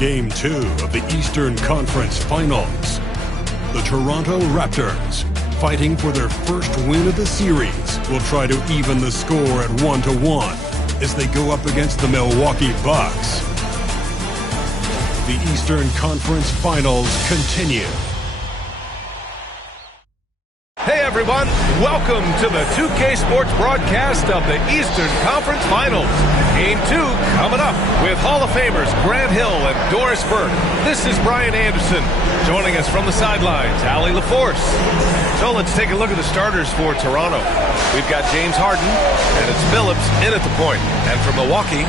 Game 2 of the Eastern Conference Finals. The Toronto Raptors, fighting for their first win of the series, will try to even the score at 1-1 as they go up against the Milwaukee Bucks. The Eastern Conference Finals continue. Hey everyone, welcome to the 2K Sports broadcast of the Eastern Conference Finals. Game 2 coming up with Hall of Famers Grant Hill and Doris Burke. This is Brian Anderson. Joining us from the sidelines, Allie LaForce. So let's take a look at the starters for Toronto. We've got James Harden, and it's Phillips in at the point. And for Milwaukee,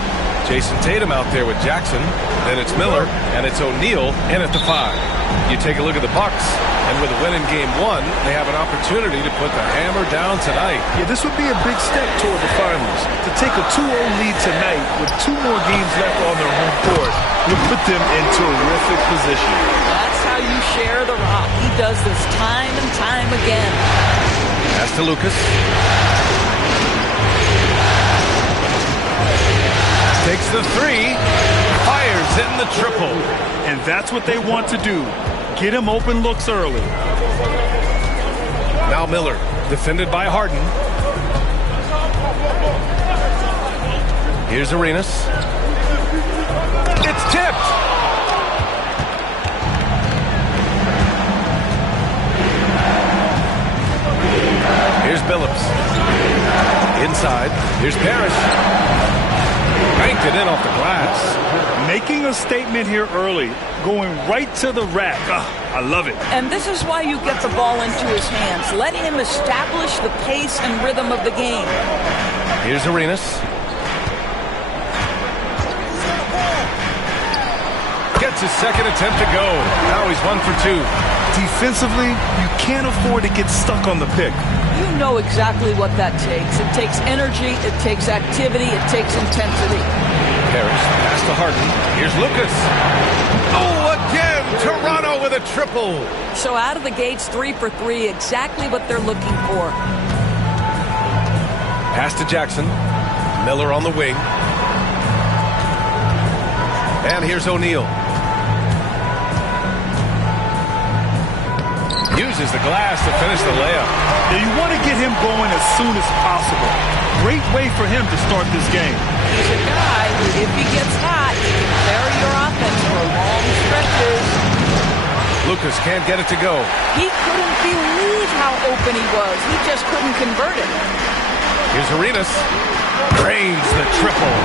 Jason Tatum out there with Jackson. Then it's Miller, and it's O'Neal in at the 5. You take a look at the Bucks, and with a win in Game 1, they have an opportunity to put the hammer down tonight. Yeah, this would be a big step toward the finals. To take a 2-0 lead tonight with 2 more games left on their home court would put them in terrific position. That's how you share the rock. He does this time and time again. Pass to Lucas. Takes the 3, fires in the triple. And that's what they want to do. Get him open looks early. Now Miller, defended by Harden. Here's Arenas. It's tipped. Here's Billups. Inside. Here's Parrish. Banked it in off the glass. Making a statement here early. Going right to the rack. I love it. And this is why you get the ball into his hands. Let him establish the pace and rhythm of the game. Here's Arenas. Gets his second attempt to go. Now he's 1 for 2. Defensively, you can't afford to get stuck on the pick. You know exactly what that takes. It takes energy, it takes activity, it takes intensity. Parrish, pass to Harden. Here's Lucas. Oh, again, Toronto with a triple. So out of the gates, 3 for 3, exactly what they're looking for. Pass to Jackson. Miller on the wing. And here's O'Neal. Uses the glass to finish the layup. Now you want to get him going as soon as possible. Great way for him to start this game. He's a guy who, if he gets hot, he can carry your offense for long stretches. Lucas can't get it to go. He couldn't believe how open he was. He just couldn't convert it. Here's Arenas. Drains the triple.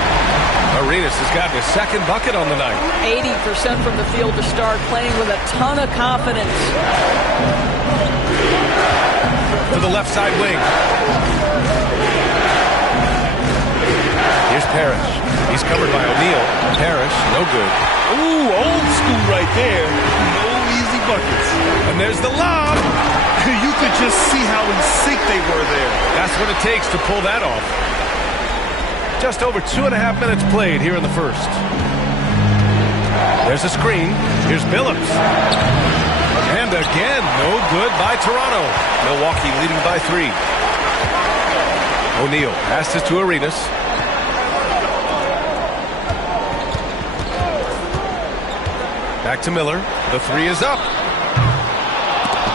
Arenas has gotten his second bucket on the night. 80% from the field to start, playing with a ton of confidence. To the left side wing. Here's Parrish. He's covered by O'Neal. Parrish, no good. Ooh, old school right there. No easy buckets. And there's the lob. You could just see how in sync they were there. That's what it takes to pull that off. Just over 2.5 minutes played here in the first. There's a screen. Here's Billups. And again, no good by Toronto. Milwaukee leading by 3. O'Neal passes to Arenas. Back to Miller. The 3 is up.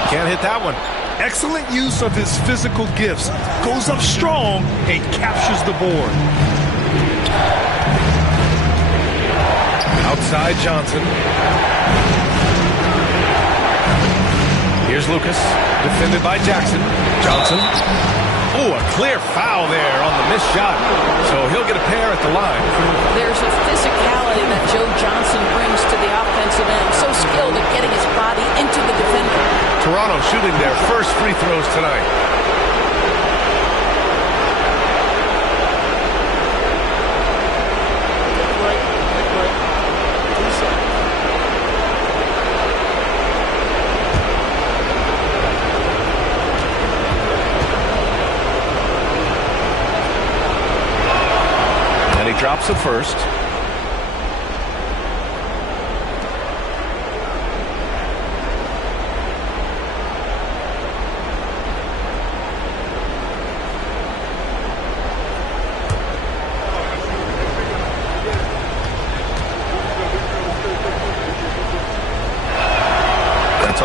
Can't hit that one. Excellent use of his physical gifts. Goes up strong and captures the board. Outside Johnson. Here's Lucas, defended by Jackson. Johnson. Oh, a clear foul there on the missed shot. So he'll get a pair at the line. There's a physicality that Joe Johnson brings to the offensive end. So skilled at getting his body into the defender. Toronto shooting their first free throws tonight. And he drops it first.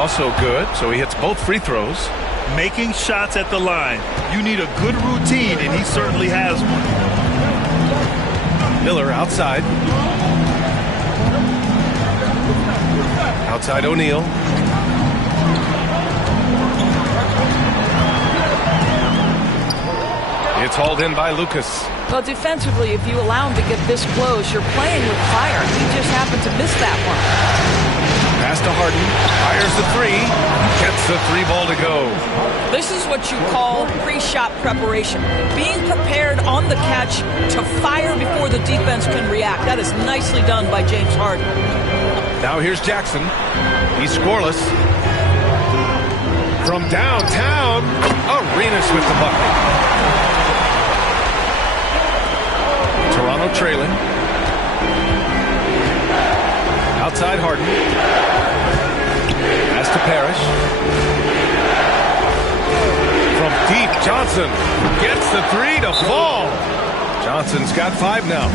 also good, so he hits both free throws. Making shots at the line. You need a good routine, and he certainly has one. Miller outside. Outside O'Neal. It's hauled in by Lucas. Well, defensively, if you allow him to get this close, you're playing with fire. He just happened to miss that one. Pass to Harden. Fires the three. Gets the three ball to go. This is what you call pre-shot preparation. Being prepared on the catch to fire before the defense can react. That is nicely done by James Harden. Now here's Jackson. He's scoreless. From downtown, Arenas with the bucket. Toronto trailing. Outside Harden. Pass to Parrish. From deep, Johnson gets the three to fall. Johnson's got 5 now.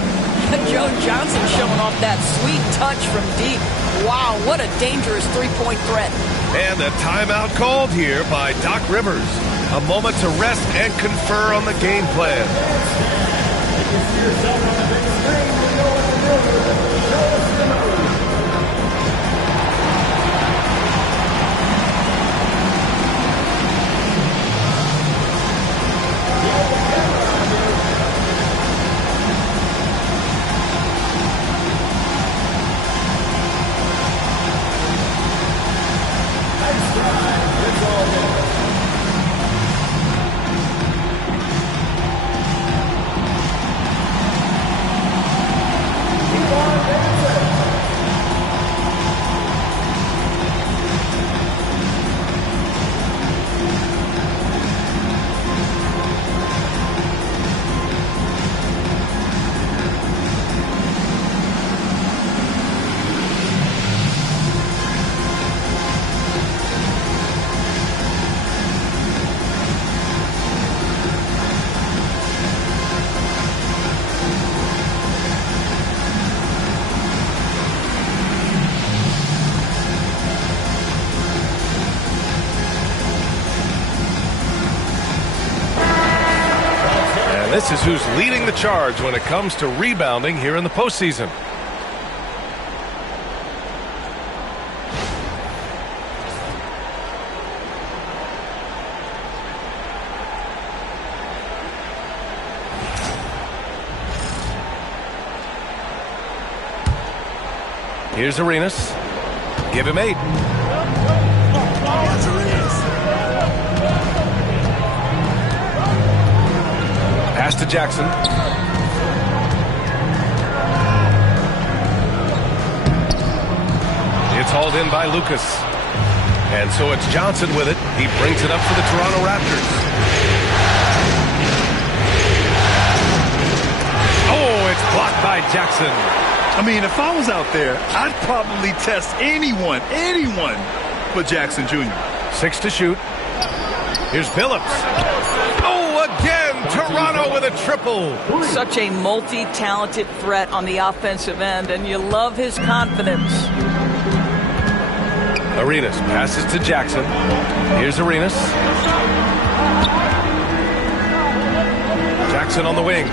Joe Johnson showing off that sweet touch from deep. Wow, what a dangerous three-point threat. And a timeout called here by Doc Rivers. A moment to rest and confer on the game plan. This is who's leading the charge when it comes to rebounding here in the postseason. Here's Arenas. Give him 8. Pass to Jackson. It's hauled in by Lucas. And so it's Johnson with it. He brings it up for the Toronto Raptors. Oh, it's blocked by Jackson. I mean, if I was out there, I'd probably test anyone but Jackson Jr. 6 to shoot. Here's Billups. Oh, again, Toronto with a triple. Such a multi-talented threat on the offensive end, and you love his confidence. Arenas passes to Jackson. Here's Arenas. Jackson on the wing.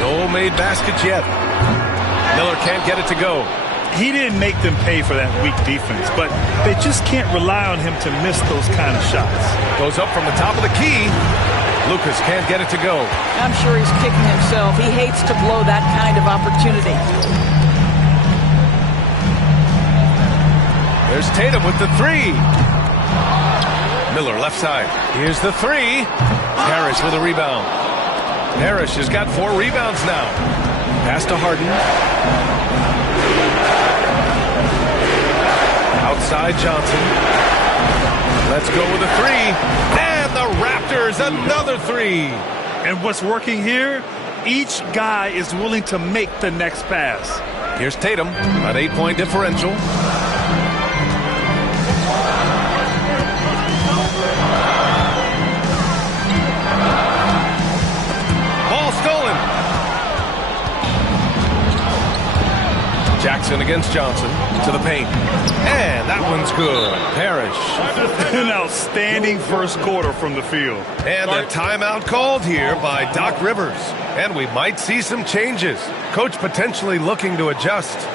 No made baskets yet. Miller can't get it to go. He didn't make them pay for that weak defense, but they just can't rely on him to miss those kind of shots. Goes up from the top of the key. Lucas can't get it to go. I'm sure he's kicking himself. He hates to blow that kind of opportunity. There's Tatum with the 3. Miller left side. Here's the 3. Parrish with a rebound. Parrish has got 4 rebounds now. Pass to Harden. Outside Johnson. Let's go with a 3. And the Raptors, another 3. And what's working here? Each guy is willing to make the next pass. Here's Tatum, an 8-point differential. Ball stolen. Jackson against Johnson to the paint. And that one's good. Parrish. An outstanding first quarter from the field. And a timeout called here by Doc Rivers. And we might see some changes. Coach potentially looking to adjust.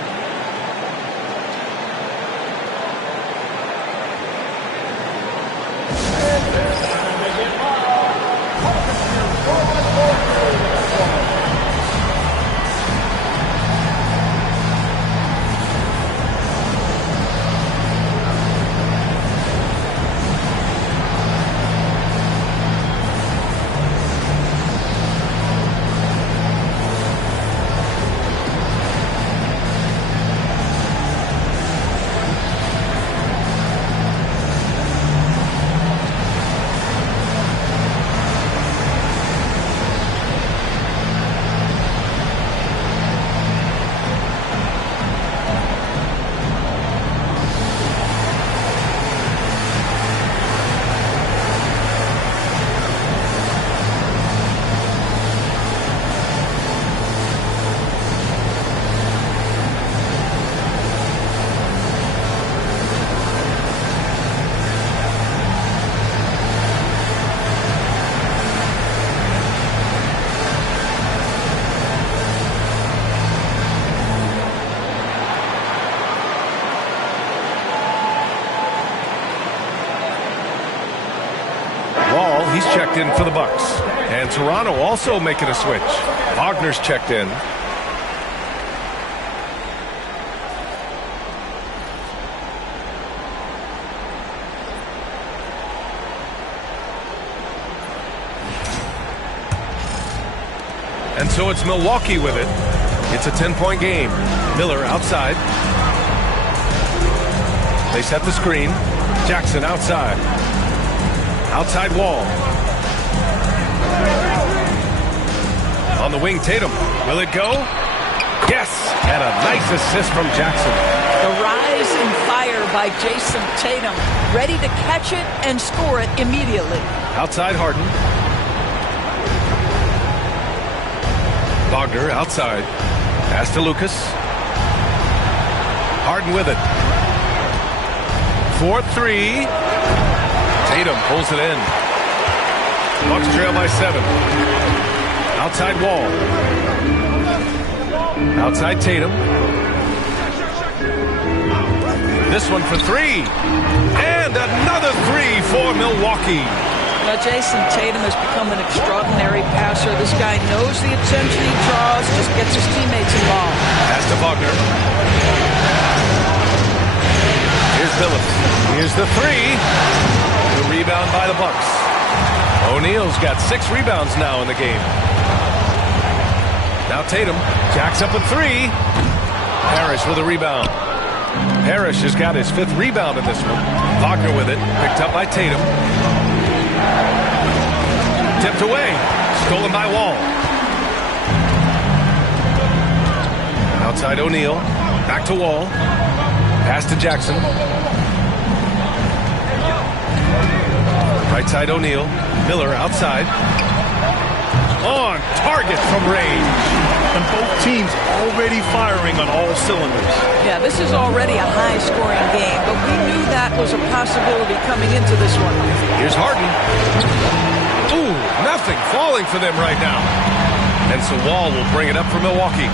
He's checked in for the Bucks. And Toronto also making a switch. Wagner's checked in. And so it's Milwaukee with it. It's a 10-point game. Miller outside. They set the screen. Jackson outside. Outside Wall. On the wing, Tatum. Will it go? Yes! And a nice assist from Jackson. The rise and fire by Jason Tatum. Ready to catch it and score it immediately. Outside Harden. Wagner outside. Pass to Lucas. Harden with it. 4-3. Tatum pulls it in. Bucks trail by 7. Outside Wall. Outside Tatum. This one for 3. And another 3 for Milwaukee. Now, Jason Tatum has become an extraordinary passer. This guy knows the attention he draws, just gets his teammates involved. Pass to Wagner. Here's Billups. Here's the 3. The rebound by the Bucks. O'Neal's got 6 rebounds now in the game. Now Tatum jacks up a 3. Parrish with a rebound. Parrish has got his 5th rebound in this one. Wagner with it. Picked up by Tatum. Tipped away. Stolen by Wall. Outside O'Neal. Back to Wall. Pass to Jackson. Right side O'Neal. Miller outside. On target from range. And both teams already firing on all cylinders. Yeah, this is already a high-scoring game, but we knew that was a possibility coming into this one. Here's Harden. Ooh, nothing falling for them right now. And so Wall will bring it up for Milwaukee.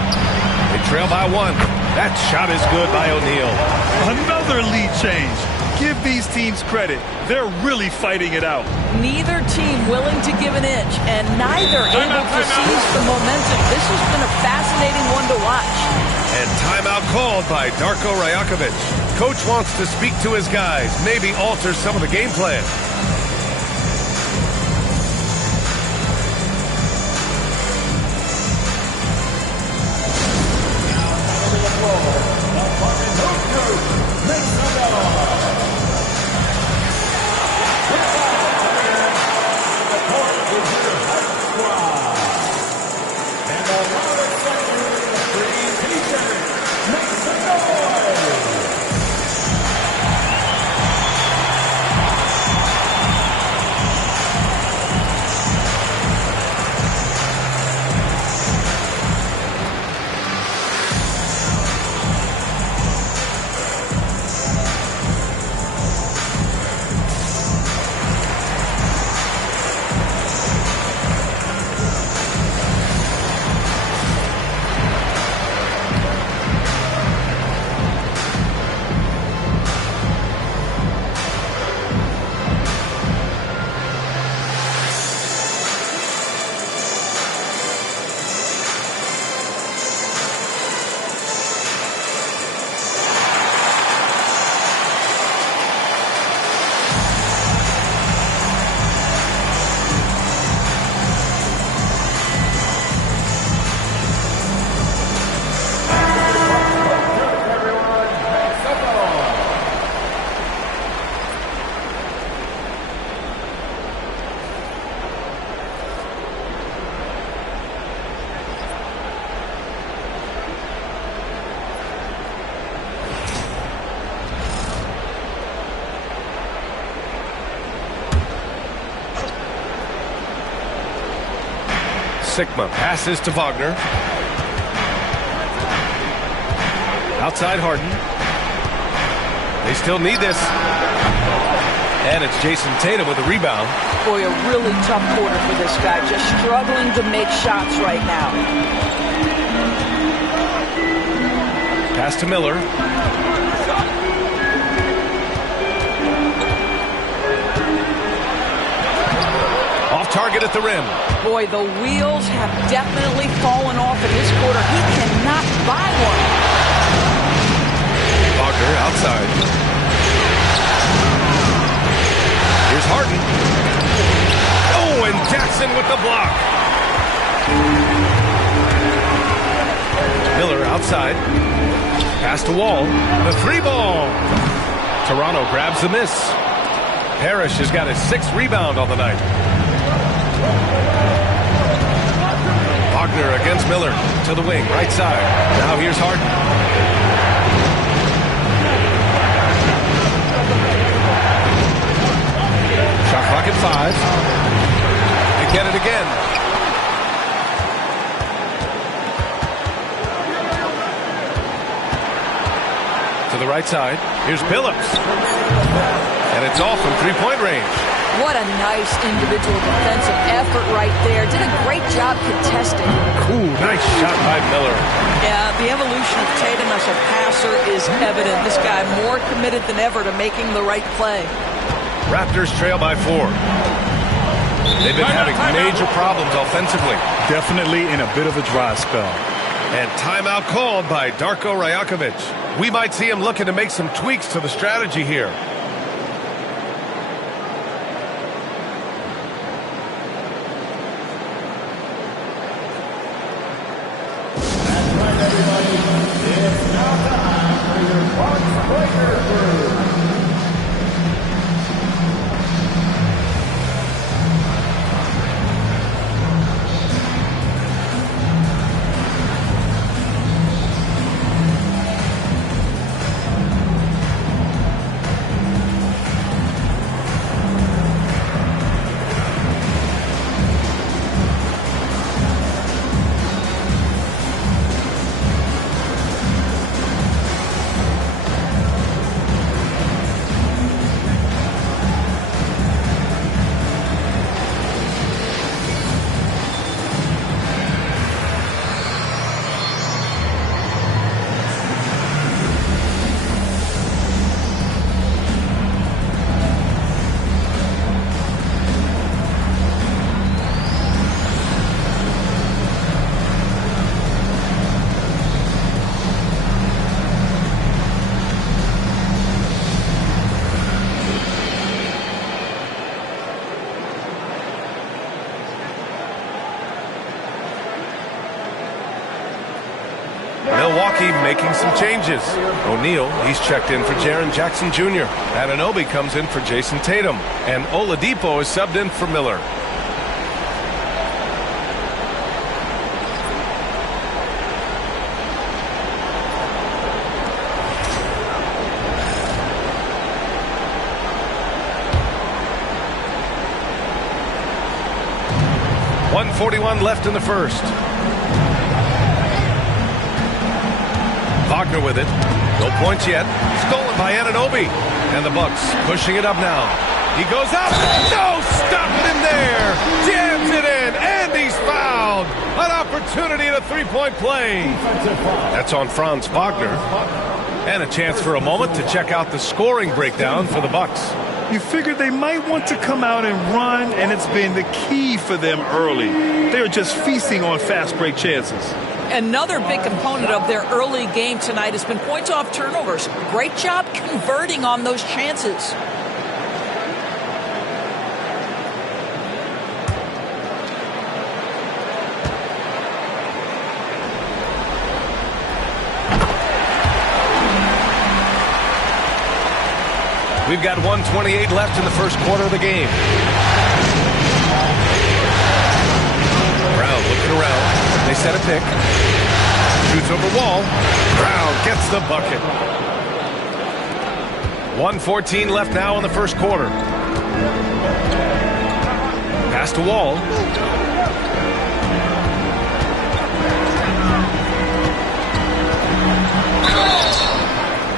They trail by 1. That shot is good by O'Neal. Another lead change. Give these teams credit. They're really fighting it out. Neither team willing to give an inch, and neither able to seize the momentum. This has been a fascinating one to watch. And timeout called by Darko Rajakovic. Coach wants to speak to his guys, maybe alter some of the game plan. Sigma. Passes to Wagner. Outside Harden. They still need this. And it's Jason Tatum with a rebound. Boy, a really tough quarter for this guy. Just struggling to make shots right now. Pass to Miller. Off target at the rim. Boy, the wheels have definitely fallen off in this quarter. He cannot buy one. Wagner outside. Here's Harden. Oh, and Jackson with the block. Miller outside. Pass to Wall. The three ball. Toronto grabs the miss. Parrish has got his 6th rebound on the night. Wagner against Miller to the wing, right side. Now here's Harden. Shot clock at 5. They get it again. To the right side. Here's Billups. And it's off from three-point range. What a nice individual defensive effort right there. Did a great job contesting. Ooh, nice shot by Miller. Yeah, the evolution of Tatum as a passer is evident. This guy more committed than ever to making the right play. Raptors trail by 4. They've been having major problems offensively. Definitely in a bit of a dry spell. And timeout called by Darko Rajakovic. We might see him looking to make some tweaks to the strategy here. Milwaukee making some changes. O'Neal, he's checked in for Jaren Jackson Jr. Anunoby comes in for Jason Tatum. And Oladipo is subbed in for Miller. .141 left in the first. Wagner with it. No points yet. Stolen by Anunoby. And the Bucks pushing it up now. He goes up. No, stopping him there. Jams it in. And he's fouled. An opportunity at a three-point play. That's on Franz Wagner. And a chance for a moment to check out the scoring breakdown for the Bucks. You figured they might want to come out and run, and it's been the key for them early. They're just feasting on fast break chances. Another big component of their early game tonight has been points off turnovers. Great job converting on those chances. We've got 1:28 left in the first quarter of the game. Brown looking around. They set a pick. Shoots over Wall. Brown gets the bucket. 1:14 left now in the first quarter. Pass to Wall.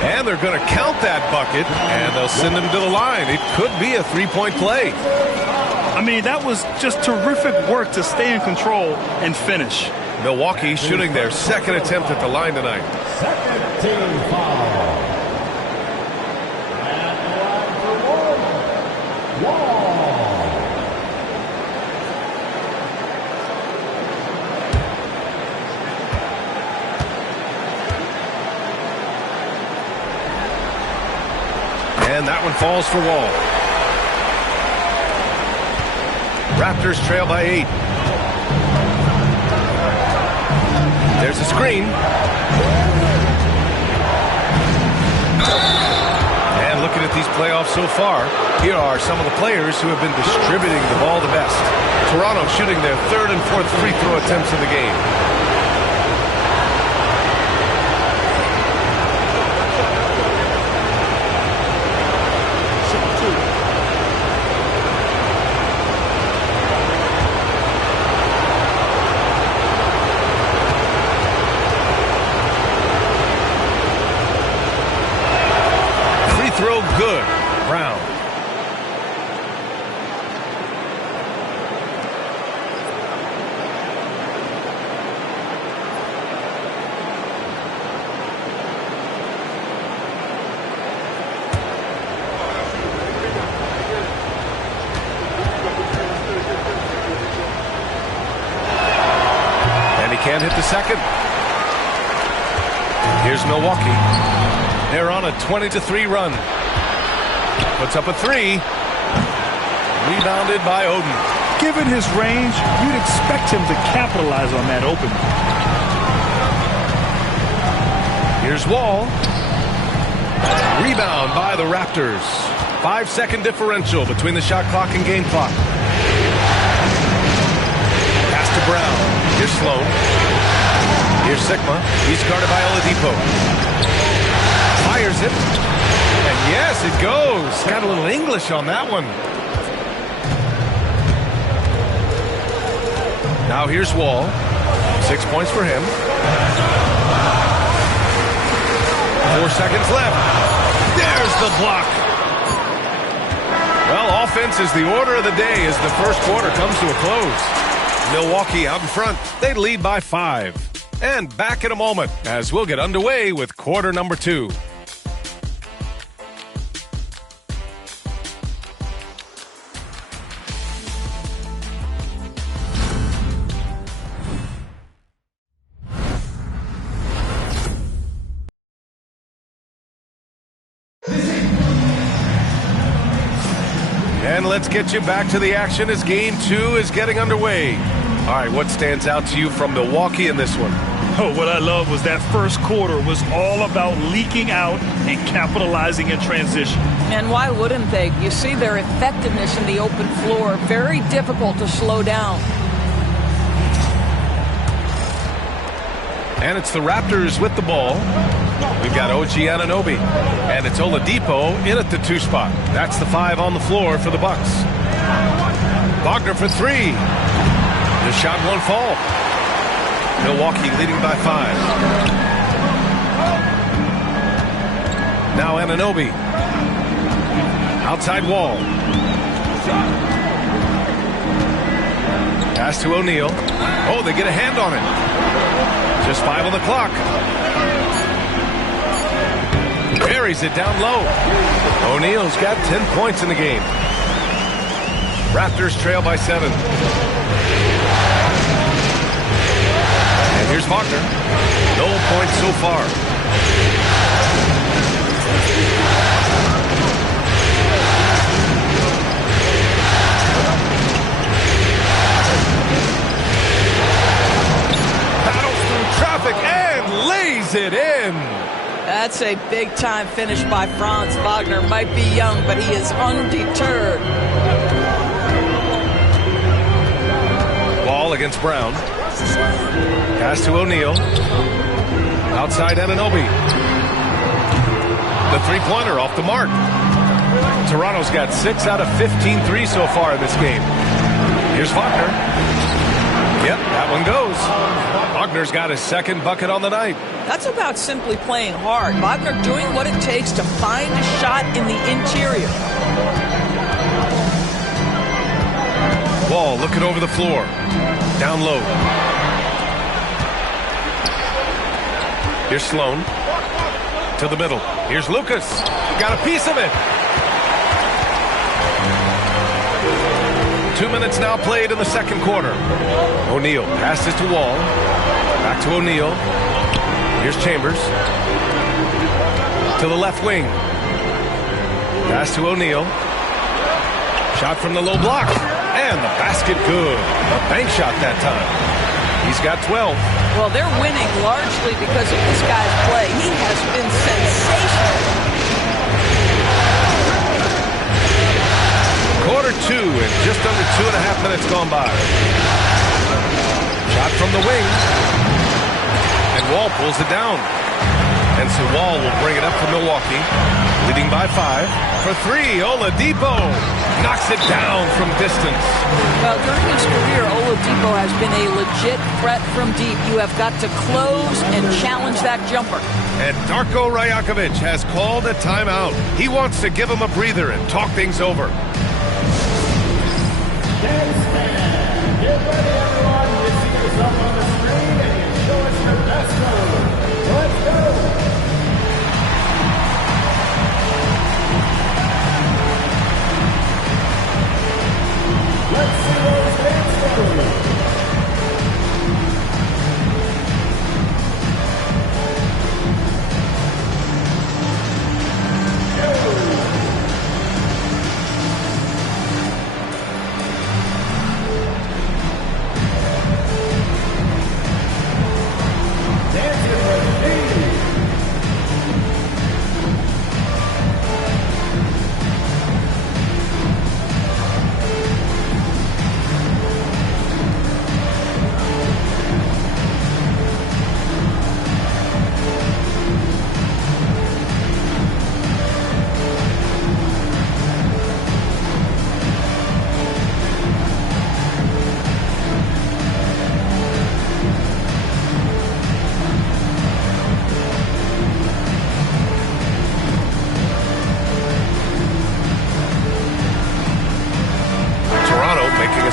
And they're going to count that bucket, and they'll send him to the line. It could be a three-point play. I mean, that was just terrific work to stay in control and finish. Milwaukee shooting their second attempt at the line tonight. Second team foul. And Wall. And that one falls for Wall. Raptors trail by 8. There's a screen. And looking at these playoffs so far, here are some of the players who have been distributing the ball the best. Toronto shooting their third and fourth free throw attempts in the game. Throw good. Brown. And he can't hit the second. Here's Milwaukee. They're on a 20-3 run. Puts up a three. Rebounded by Oden. Given his range, you'd expect him to capitalize on that open. Here's Wall. Rebound by the Raptors. 5-second differential between the shot clock and game clock. Pass to Brown. Here's Sloan. Here's Sigma. He's guarded by Oladipo. Fires it. And yes, it goes. Got a little English on that one. Now here's Wall. 6 points for him. 4 seconds left. There's the block. Well, offense is the order of the day as the first quarter comes to a close. Milwaukee out in front. They lead by 5. And back in a moment as we'll get underway with quarter number 2. And let's get you back to the action as game 2 is getting underway. All right, what stands out to you from Milwaukee in this one? Oh, what I love was that first quarter was all about leaking out and capitalizing in transition. And why wouldn't they? You see their effectiveness in the open floor. Very difficult to slow down. And it's the Raptors with the ball. We've got OG Anunoby. And it's Oladipo in at the 2 spot. That's the 5 on the floor for the Bucks. Wagner for 3. The shot won't fall. Milwaukee leading by 5. Now Anunoby. Outside Wall. Pass to O'Neal. Oh, they get a hand on it. Just 5 on the clock. Buries it down low. O'Neal's got 10 points in the game. Raptors trail by 7. And here's Wagner. No points so far. Battles through traffic and lays it in. That's a big-time finish by Franz Wagner. Might be young, but he is undeterred. Ball against Brown. Pass to O'Neal. Outside Anunoby. The three-pointer off the mark. Toronto's got 6 out of 15 threes so far in this game. Here's Wagner. Yep, that one goes. Wagner's got his second bucket on the night. That's about simply playing hard. Wagner doing what it takes to find a shot in the interior. Wall looking over the floor. Down low. Here's Sloan. To the middle. Here's Lucas. Got a piece of it. 2 minutes now played in the second quarter. O'Neal passes to Wall. Back to O'Neal. Here's Chambers. To the left wing. Pass to O'Neal. Shot from the low block. And the basket good. A bank shot that time. He's got 12. Well, they're winning largely because of this guy's play. He has been sensational. Quarter two and just under 2.5 minutes gone by. Shot from the wing. And Wall pulls it down. And so Wall will bring it up for Milwaukee. Leading by 5. For 3, Oladipo knocks it down from distance. Well, during his career, Oladipo has been a legit threat from deep. You have got to close and challenge that jumper. And Darko Rajakovic has called a timeout. He wants to give him a breather and talk things over. Get ready, everyone. You see yourself on the screen and you show us your best move. Let's go. Let's see those dance moves.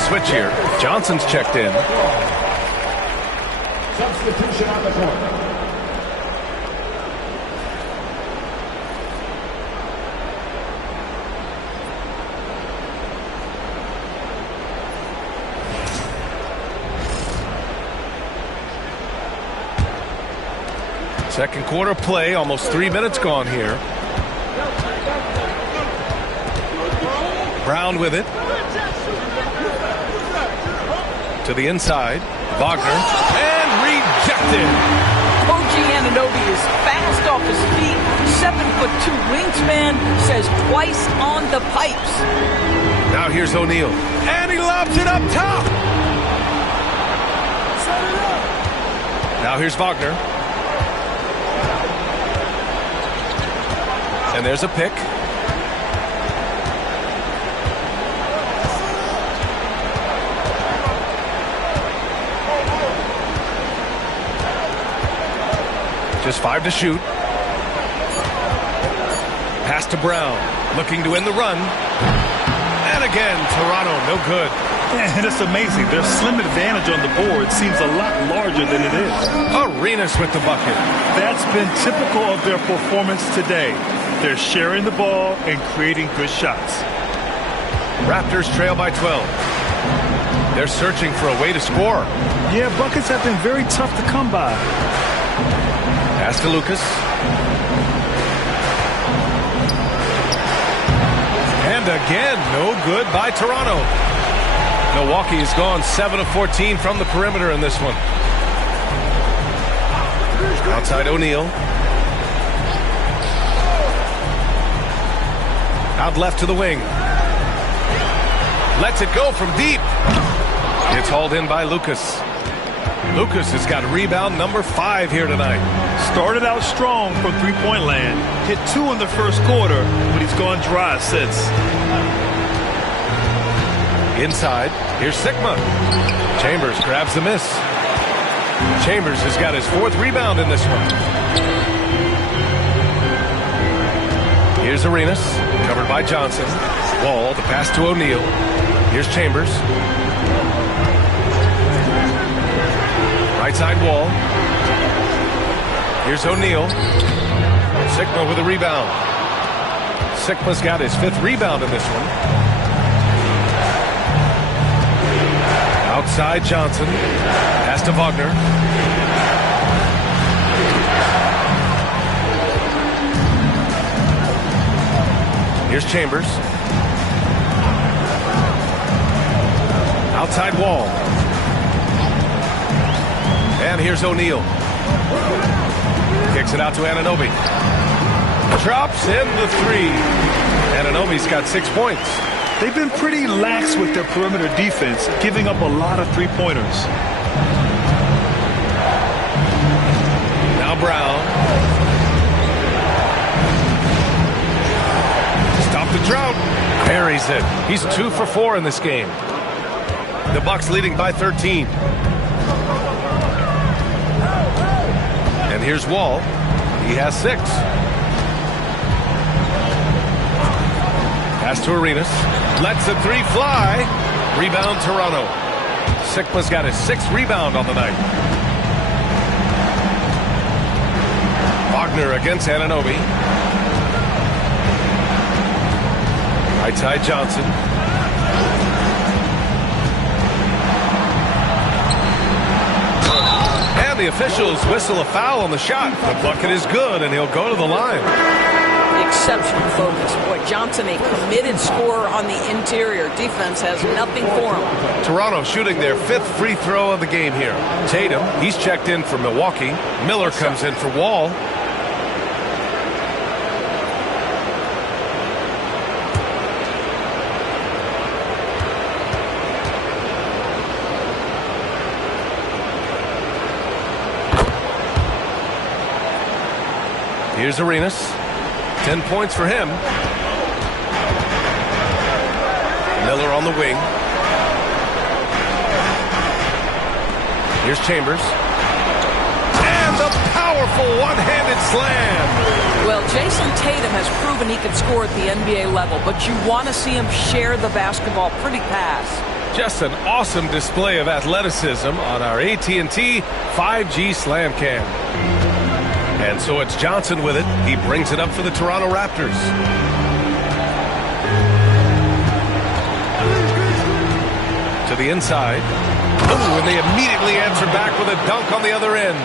Switch here. Johnson's checked in. Substitution on the court. Second quarter play, almost 3 minutes gone here. Brown with it. To the inside, Wagner, and rejected. OG Anunoby is fast off his feet, 7'2" wingspan, says twice on the pipes. Now here's O'Neal, and he lobs it up top. Now here's Wagner. And there's a pick. Just 5 to shoot. Pass to Brown. Looking to end the run. And again, Toronto, no good. And it's amazing. Their slim advantage on the board seems a lot larger than it is. Arenas with the bucket. That's been typical of their performance today. They're sharing the ball and creating good shots. Raptors trail by 12. They're searching for a way to score. Yeah, buckets have been very tough to come by. Pass to Lucas. And again, no good by Toronto. Milwaukee has gone 7 of 14 from the perimeter in this one. Outside O'Neal. Out left to the wing. Lets it go from deep. It's hauled in by Lucas. Lucas has got rebound number 5 here tonight. Started out strong from three-point land. Hit 2 in the first quarter, but he's gone dry since. Inside, here's Sigma. Chambers grabs the miss. Chambers has got his 4th rebound in this one. Here's Arenas, covered by Johnson. Wall, the pass to O'Neal. Here's Chambers. Right side Wall. Here's O'Neal. Sigma with a rebound. Sigma's got his 5th rebound in this one. Outside Johnson. Pass to Wagner. Here's Chambers. Outside Wall. And here's O'Neal. Kicks it out to Anunoby. Drops in the 3. Anunoby's got 6 points. They've been pretty lax with their perimeter defense, giving up a lot of three-pointers. Now Brown. Stop the drought. Buries it. He's 2 for 4 in this game. The Bucks leading by 13. And here's Wall. He has 6. Pass to Arenas. Lets the 3 fly. Rebound Toronto. Sigma's got his 6th rebound on the night. Wagner against Anunoby. Right side Johnson. And the officials whistle a foul on the shot. The bucket is good, and he'll go to the line. Exceptional focus. Boy, Johnson, a committed scorer on the interior. Defense has nothing for him. Toronto shooting their 5th free throw of the game here. Tatum, he's checked in for Milwaukee. Miller comes in for Wall. Here's Arenas. 10 points for him. Miller on the wing. Here's Chambers. And the powerful one-handed slam. Well, Jason Tatum has proven he can score at the NBA level, but you want to see him share the basketball. Pretty pass. Just an awesome display of athleticism on our AT&T 5G Slam Cam. And so it's Johnson with it. He brings it up for the Toronto Raptors. To the inside. Ooh, and they immediately answer back with a dunk on the other end.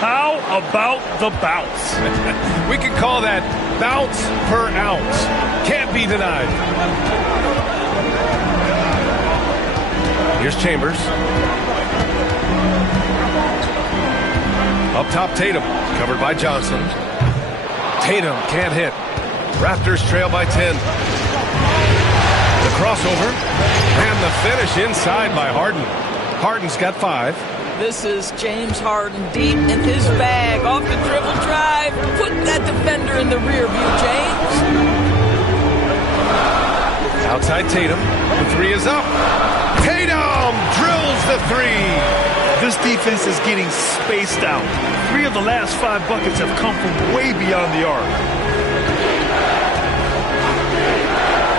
How about the bounce? We could call that bounce per ounce. Can't be denied. Here's Chambers. Up top, Tatum, covered by Johnson. Tatum can't hit. Raptors trail by 10. The crossover, and the finish inside by Harden. Harden's got 5. This is James Harden deep in his bag. Off the dribble drive. Put that defender in the rear view, James. Outside Tatum. The 3 is up. Tatum drills the 3. This defense is getting spaced out. 3 of the last 5 buckets have come from way beyond the arc.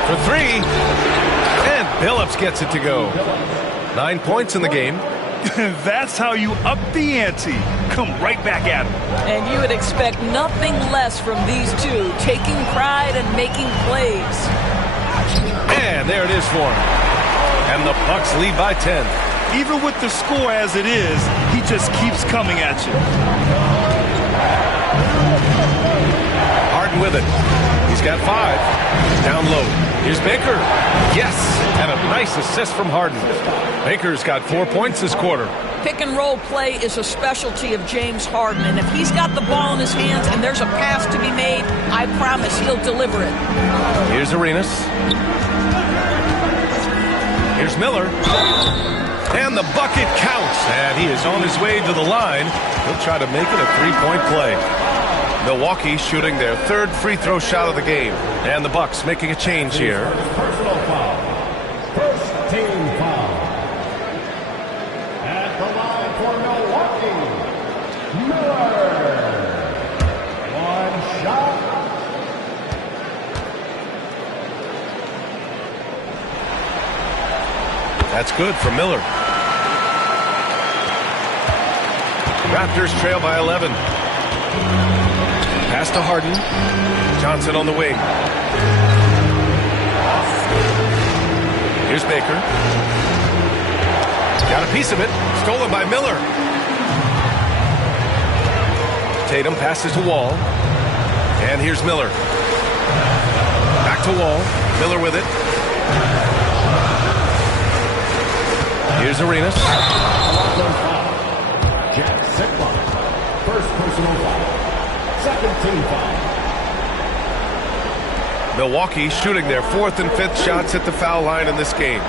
For 3. And Billups gets it to go. 9 points in the game. That's how you up the ante. Come right back at him. And you would expect nothing less from these two, taking pride and making plays. And there it is for him. And the Bucks lead by 10. Even with the score as it is, he just keeps coming at you. Harden with it. He's got 5. Down low. Here's Baker. Yes, and a nice assist from Harden. Baker's got 4 points this quarter. Pick and roll play is a specialty of James Harden, and if he's got the ball in his hands and there's a pass to be made, I promise he'll deliver it. Here's Arenas. Here's Miller. And the bucket counts, and he is on his way to the line. He'll try to make it a 3-point play. Milwaukee shooting their 3rd free throw shot of the game. And the Bucks making a change here. Personal foul. First team Miller. One shot. That's good for Miller. Raptors trail by 11. Pass to Harden. Johnson on the wing. Here's Baker. Got a piece of it. Stolen by Miller. Tatum passes to Wall. And here's Miller. Back to Wall. Miller with it. Here's Arenas. Jack Sigma. First personal foul. Second team foul. Milwaukee shooting their 4th and 5th shots at the foul line in this game.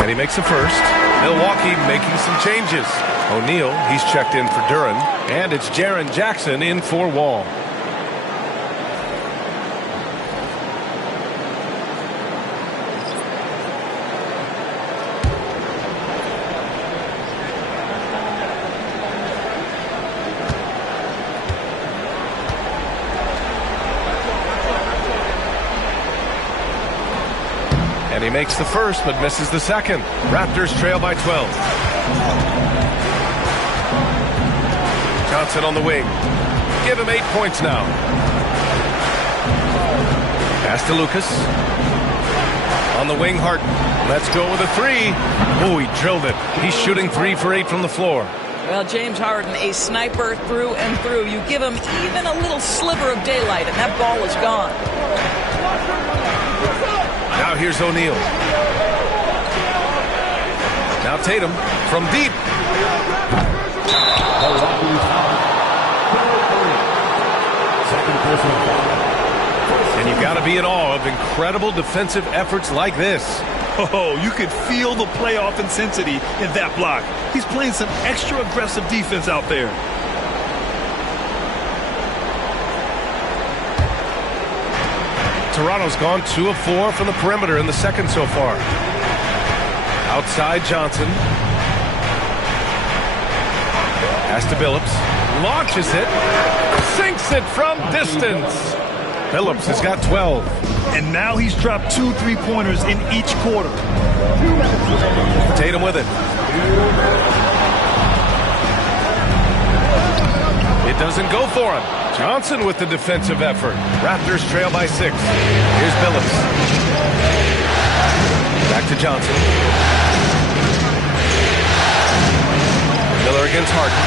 And he makes the first. Milwaukee making some changes. O'Neal, he's checked in for Duran. And it's Jaren Jackson in for Wall. And he makes the first, but misses the second. Raptors trail by 12. Johnson on the wing. Give him 8 points now. Pass to Lucas. On the wing, Harden. Let's go with a 3. Oh, he drilled it. He's shooting 3 for 8 from the floor. Well, James Harden, a sniper through and through. You give him even a little sliver of daylight, and that ball is gone. Now here's O'Neal. Now Tatum from deep. And you've got to be in awe of incredible defensive efforts like this. Oh, you could feel the playoff intensity in that block. He's playing some extra aggressive defense out there. Toronto's gone 2 of 4 from the perimeter in the second so far. Outside Johnson. Pass to Billups. Launches it. Sinks it from distance. Billups has got 12. And now he's dropped 2 3-pointers in each quarter. Tatum with it. It doesn't go for him. Johnson with the defensive effort. Raptors trail by 6. Here's Billups. Back to Johnson. Miller against Harden.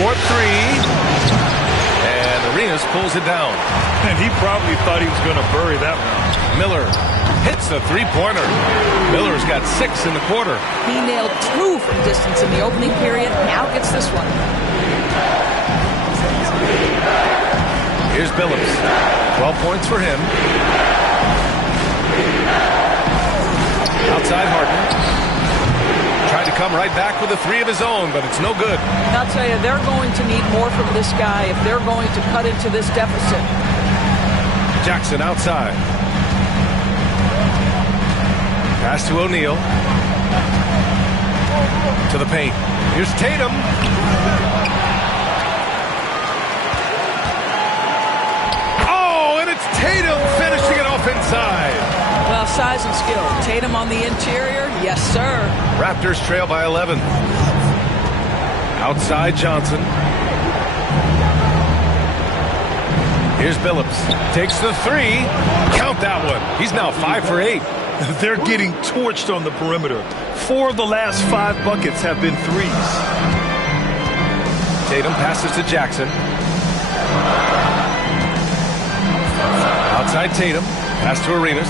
4-3. And Arenas pulls it down. And he probably thought he was going to bury that one. Miller hits the 3-pointer. Miller's got 6 in the quarter. He nailed 2 from distance in the opening period. Now gets this one. Here's Billups. 12 points for him. Outside Harden. Tried to come right back with a 3 of his own, but it's no good. I'll tell you, they're going to need more from this guy if they're going to cut into this deficit. Jackson outside. Pass to O'Neal. To the paint. Here's Tatum. Tatum finishing it off inside. Well, size and skill. Tatum on the interior. Yes, sir. Raptors trail by 11. Outside Johnson. Here's Billups. Takes the 3. Count that one. He's now 5 for 8. They're getting torched on the perimeter. 4 of the last 5 buckets have been 3s. Tatum passes to Jackson. Outside Tatum. Pass to Arenas.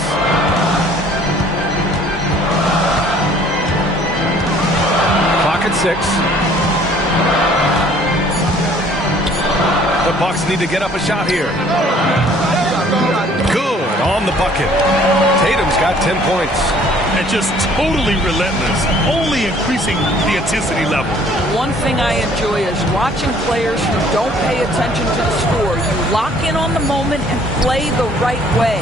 Clock at 6. The Bucks need to get up a shot here. on the bucket. Tatum's got 10 points. And just totally relentless, only increasing the intensity level. One thing I enjoy is watching players who don't pay attention to the score. You lock in on the moment and play the right way.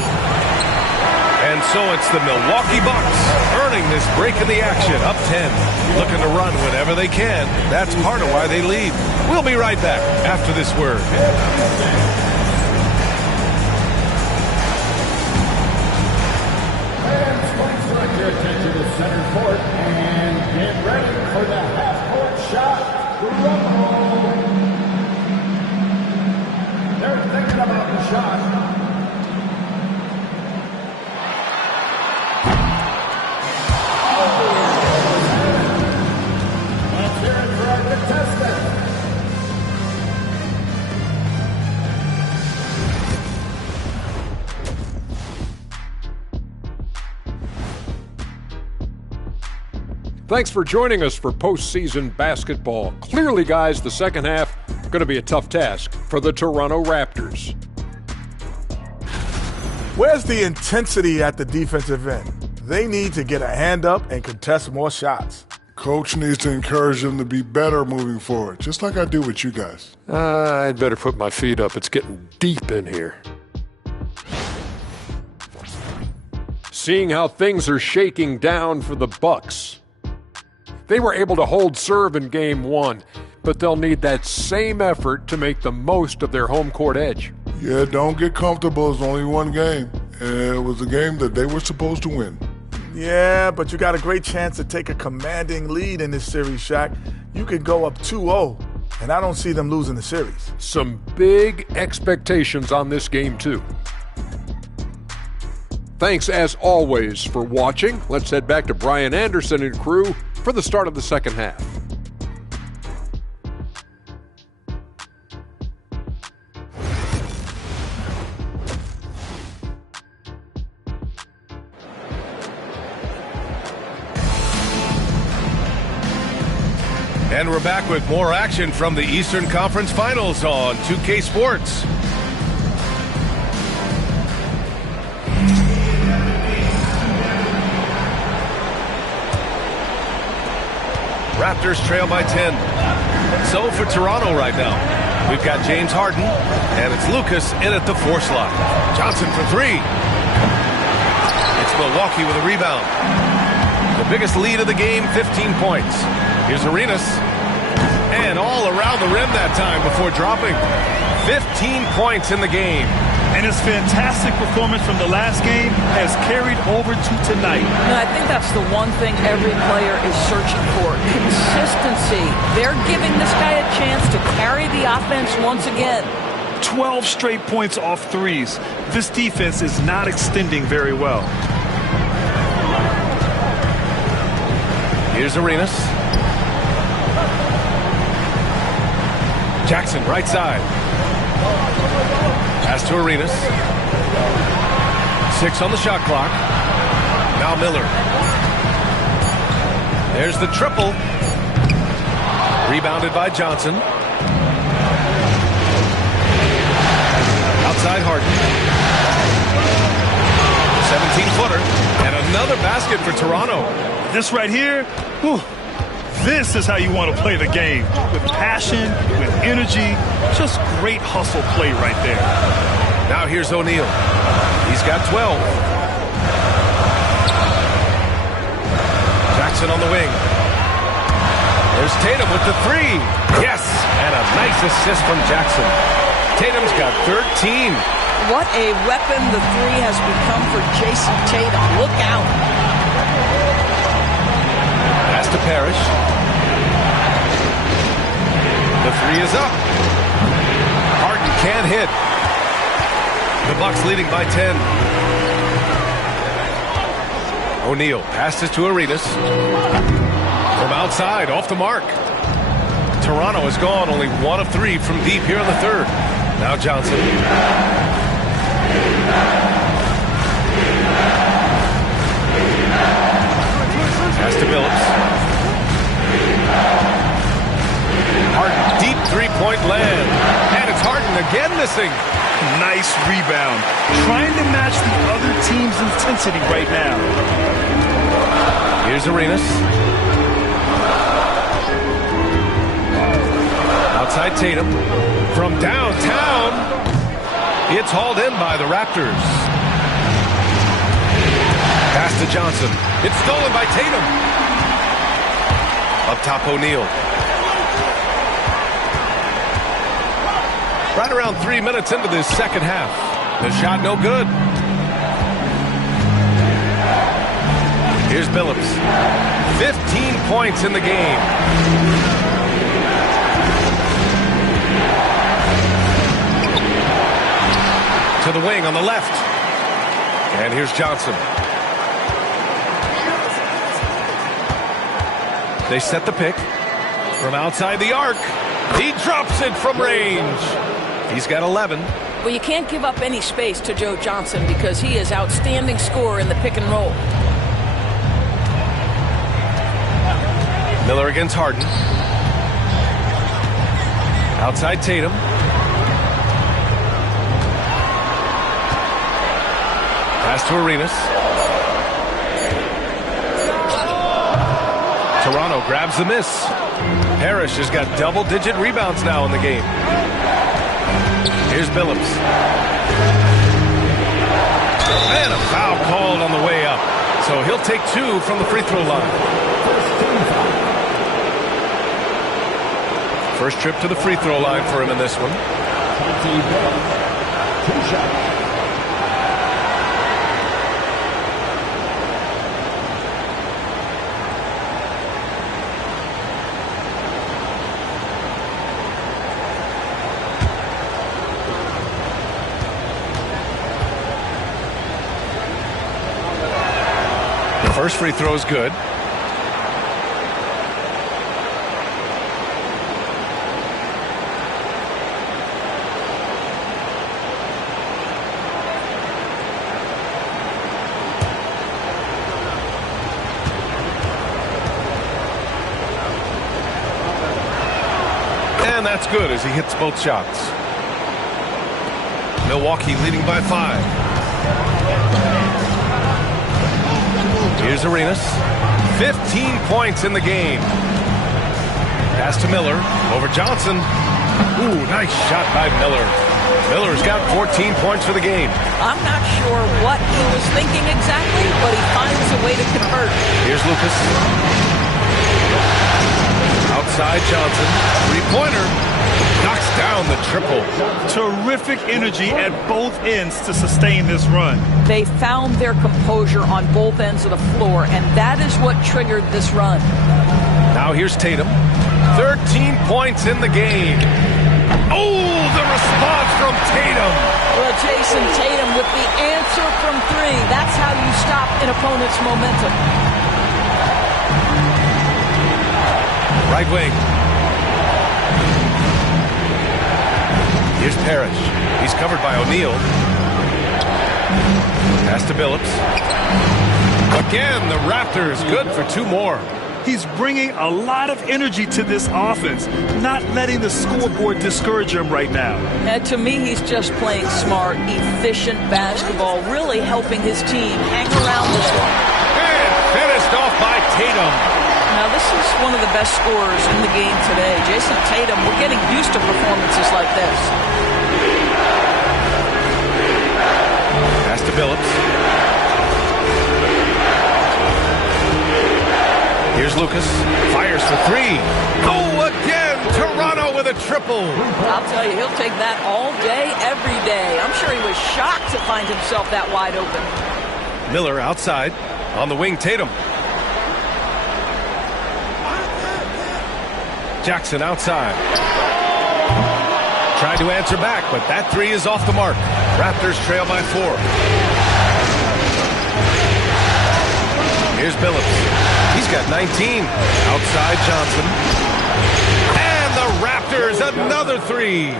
And so it's the Milwaukee Bucks earning this break in the action, up 10. Looking to run whenever they can. That's part of why they lead. We'll be right back after this word. Your attention to center court and get ready for the half-court shot. Rumble. They're thinking about the shot. Let's hear it for our contestant. Thanks for joining us for postseason basketball. Clearly, guys, the second half going to be a tough task for the Toronto Raptors. Where's the intensity at the defensive end? They need to get a hand up and contest more shots. Coach needs to encourage them to be better moving forward, just like I do with you guys. I'd better put my feet up. It's getting deep in here. Seeing how things are shaking down for the Bucks. They were able to hold serve in Game 1, but they'll need that same effort to make the most of their home court edge. Yeah, don't get comfortable. It's only one game. And it was a game that they were supposed to win. Yeah, but you got a great chance to take a commanding lead in this series, Shaq. You could go up 2-0, and I don't see them losing the series. Some big expectations on this game, too. Thanks, as always, for watching. Let's head back to Brian Anderson and crew for the start of the second half. And we're back with more action from the Eastern Conference Finals on 2K Sports. Raptors trail by 10. So for Toronto right now, we've got James Harden, and it's Lucas in at the 4 slot. Johnson for 3. It's Milwaukee with a rebound. The biggest lead of the game, 15 points. Here's Arenas. And all around the rim that time before dropping. 15 points in the game. And his fantastic performance from the last game has carried over to tonight. And I think that's the one thing every player is searching for. Consistency. They're giving this guy a chance to carry the offense once again. 12 straight points off threes. This defense is not extending very well. Here's Arenas. Jackson, right side. Pass to Arenas. 6 on the shot clock. Now Miller. There's the triple. Rebounded by Johnson. Outside Harden. 17-footer. And another basket for Toronto. This right here, whew, this is how you want to play the game. With passion, with energy, just great hustle play right there. Now here's O'Neal. He's got 12. Jackson on the wing. There's Tatum with the 3. Yes, and a nice assist from Jackson. Tatum's got 13. What a weapon the 3 has become for Jason Tatum. Look out. Pass to Parrish. The 3 is up. Harden can't hit. The Bucks leading by 10. O'Neal passes to Arenas. From outside, off the mark. Toronto has gone only 1 of 3 from deep here in the third. Now Johnson. Pass to Phillips. Harden, deep three-point land. And it's Harden again missing. Nice rebound. Trying to match the other team's intensity right now. Here's Arenas. Outside Tatum. From downtown. It's hauled in by the Raptors. Pass to Johnson. It's stolen by Tatum. Up top, O'Neal. Right around 3 minutes into this second half. The shot no good. Here's Billups. 15 points in the game. To the wing on the left. And here's Johnson. They set the pick from outside the arc. He drops it from range. He's got 11. Well, you can't give up any space to Joe Johnson because he is outstanding scorer in the pick and roll. Miller against Harden. Outside Tatum. Pass to Arenas. Toronto grabs the miss. Parrish has got double-digit rebounds now in the game. Here's Billups. And a foul called on the way up. So he'll take 2 from the free throw line. First trip to the free throw line for him in this one. First free throw is good. And that's good as he hits both shots. Milwaukee leading by 5. Here's Arenas. 15 points in the game. Pass to Miller. Over Johnson. Ooh, nice shot by Miller. Miller's got 14 points for the game. I'm not sure what he was thinking exactly, but he finds a way to convert. Here's Lucas. Outside Johnson. Three-pointer. Knocks down the triple. Terrific energy at both ends to sustain this run. They found their composure on both ends of the floor, and that is what triggered this run. Now here's Tatum. 13 points in the game. Oh, the response from Tatum. Well, Jason Tatum with the answer from 3. That's how you stop an opponent's momentum. Right wing. Here's Parrish. He's covered by O'Neal. Pass to Billups. Again, the Raptors good for 2 more. He's bringing a lot of energy to this offense, not letting the scoreboard discourage him right now. And to me, he's just playing smart, efficient basketball, really helping his team hang around this one. And finished off by Tatum. Now, this is one of the best scorers in the game today. Jason Tatum, we're getting used to performances like this. Pass to Billups. Here's Lucas. Fires for 3. Oh, again! Toronto with a triple. I'll tell you, he'll take that all day, every day. I'm sure he was shocked to find himself that wide open. Miller outside. On the wing, Tatum. Jackson outside. Tried to answer back, but that 3 is off the mark. Raptors trail by 4. Here's Billups. He's got 19. Outside Johnson. And the Raptors, another 3.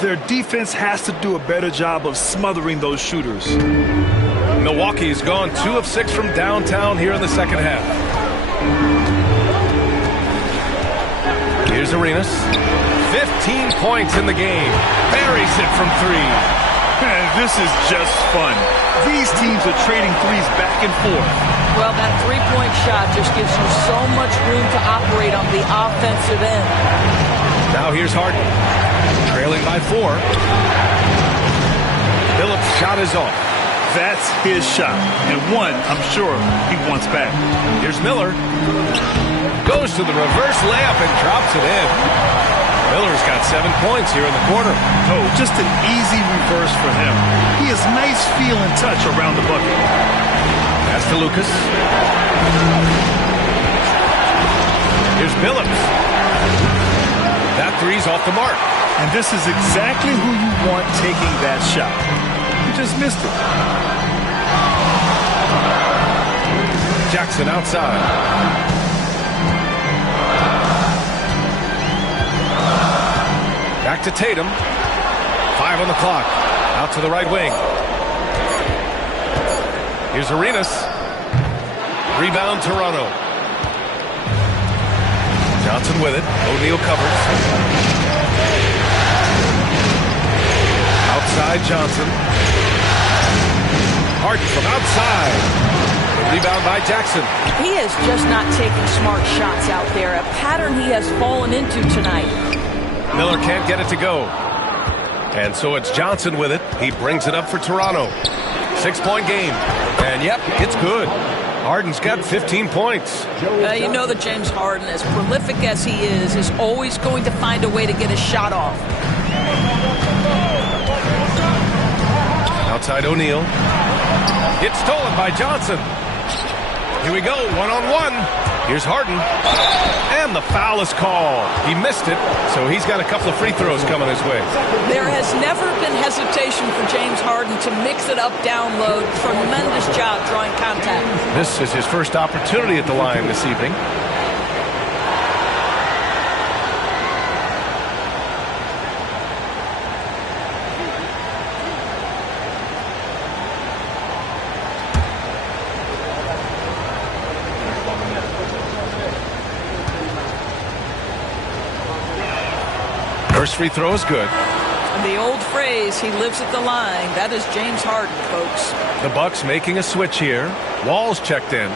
Their defense has to do a better job of smothering those shooters. Milwaukee's gone 2 of 6 from downtown here in the second half. Here's Arenas. 15 points in the game. Buries it from 3. Man, this is just fun. These teams are trading threes back and forth. Well, that three-point shot just gives you so much room to operate on the offensive end. Now here's Harden, trailing by 4. Phillips' shot is off. That's his shot, and one I'm sure he wants back. Here's Miller. Goes to the reverse layup and drops it in. Miller's got 7 points here in the quarter. Oh, just an easy reverse for him. He has nice feel and touch around the bucket. Pass to Lucas. Here's Phillips. That three's off the mark. And this is exactly who you want taking that shot. You just missed it. Jackson outside. Back to Tatum. 5 on the clock. Out to the right wing. Here's Arenas. Rebound Toronto. Johnson with it. O'Neal covers. Outside Johnson. Harden from outside. Rebound by Jackson. He is just not taking smart shots out there. A pattern he has fallen into tonight. Miller can't get it to go. And so it's Johnson with it. He brings it up for Toronto. 6-point game. And yep, it's good. Harden's got 15 points. You know that James Harden, as prolific as he is always going to find a way to get a shot off. Outside O'Neal. It's stolen by Johnson. Here we go, one-on-one. Here's Harden. And the foul is called. He missed it, so he's got a couple of free throws coming his way. There has never been hesitation for James Harden to mix it up down low. Tremendous job drawing contact. This is his first opportunity at the line this evening. First free throw is good. And the old phrase, he lives at the line, that is James Harden, folks. The Bucks making a switch here. Wall's checked in.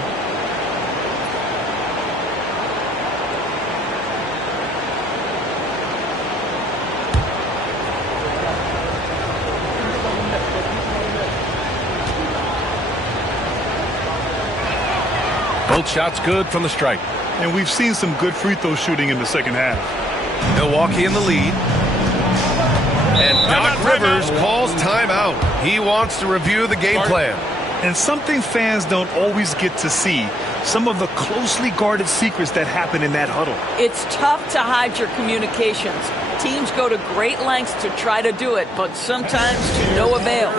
Both shots good from the stripe. And we've seen some good free throw shooting in the second half. Milwaukee in the lead. And Doc Rivers calls timeout. He wants to review the game plan. And something fans don't always get to see, some of the closely guarded secrets that happen in that huddle. It's tough to hide your communications. Teams go to great lengths to try to do it, but sometimes to no avail.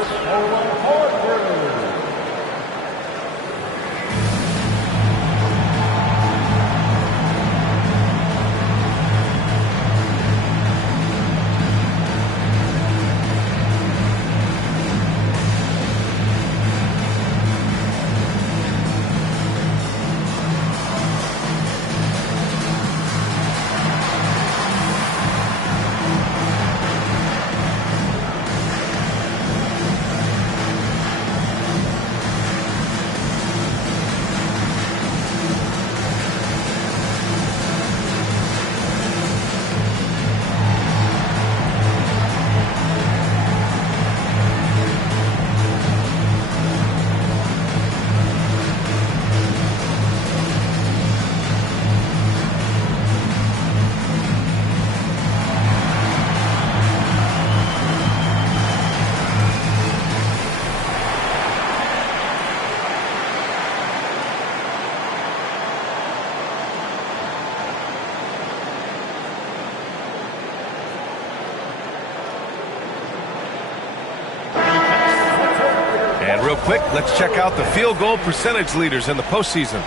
Real quick, let's check out the field goal percentage leaders in the postseason.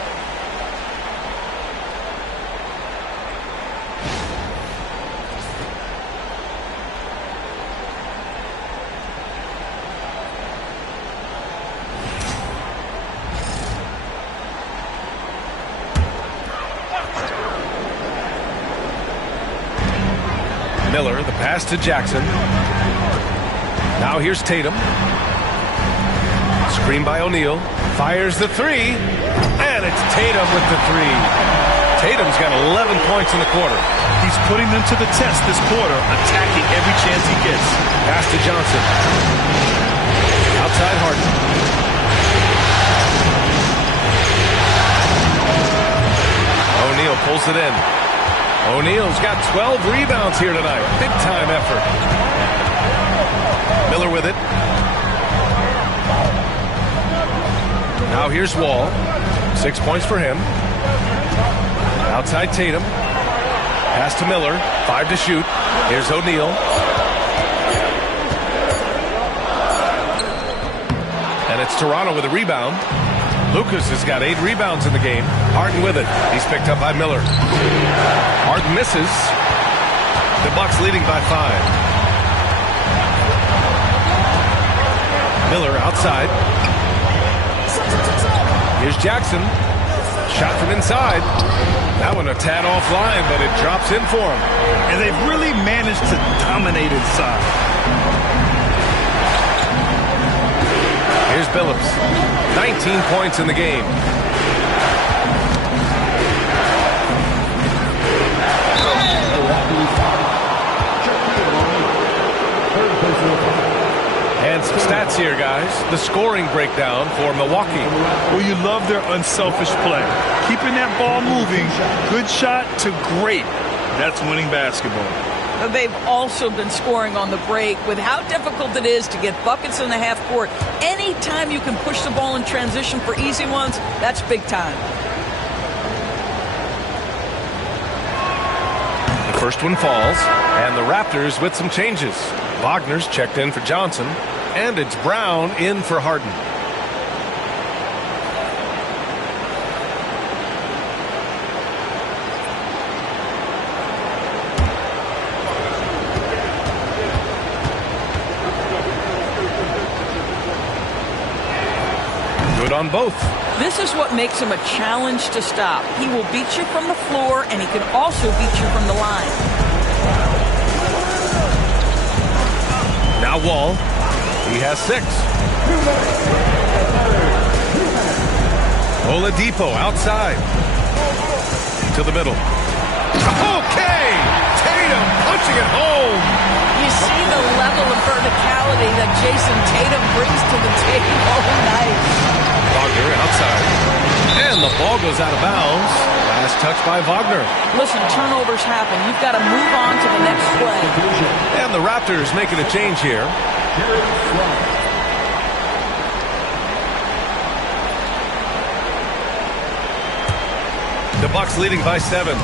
Miller, the pass to Jackson. Now here's Tatum. Screen by O'Neal. Fires the three. And it's Tatum with the three. Tatum's got 11 points in the quarter. He's putting them to the test this quarter, attacking every chance he gets. Pass to Johnson. Outside Harden. O'Neal pulls it in. O'Neal's got 12 rebounds here tonight. Big time effort. Miller with it. Now here's Wall. 6 points for him. Outside Tatum. Pass to Miller. 5 to shoot. Here's O'Neal. And it's Toronto with a rebound. Lucas has got 8 rebounds in the game. Harden with it. He's picked up by Miller. Harden misses. The Bucks leading by 5. Miller outside. Here's Jackson. Shot from inside. That one a tad offline, but it drops in for him. And they've really managed to dominate inside. Here's Billups. 19 points in the game. And some stats here, guys. The scoring breakdown for Milwaukee. Well, you love their unselfish play. Keeping that ball moving, good shot to great. That's winning basketball. They've also been scoring on the break with how difficult it is to get buckets in the half court. Anytime you can push the ball in transition for easy ones, that's big time. The first one falls, and the Raptors with some changes. Wagner's checked in for Johnson, and it's Brown in for Harden. Good on both. This is what makes him a challenge to stop. He will beat you from the floor, and he can also beat you from the line. Now Wall. He has 6. Oladipo outside. To the middle. Okay! Tatum punching it home. You see the level of verticality that Jason Tatum brings to the table. Nice. Wagner outside. And the ball goes out of bounds. Last touch by Wagner. Listen, turnovers happen. You've got to move on to the next play. And the Raptors making a change here. The Bucks leading by 7.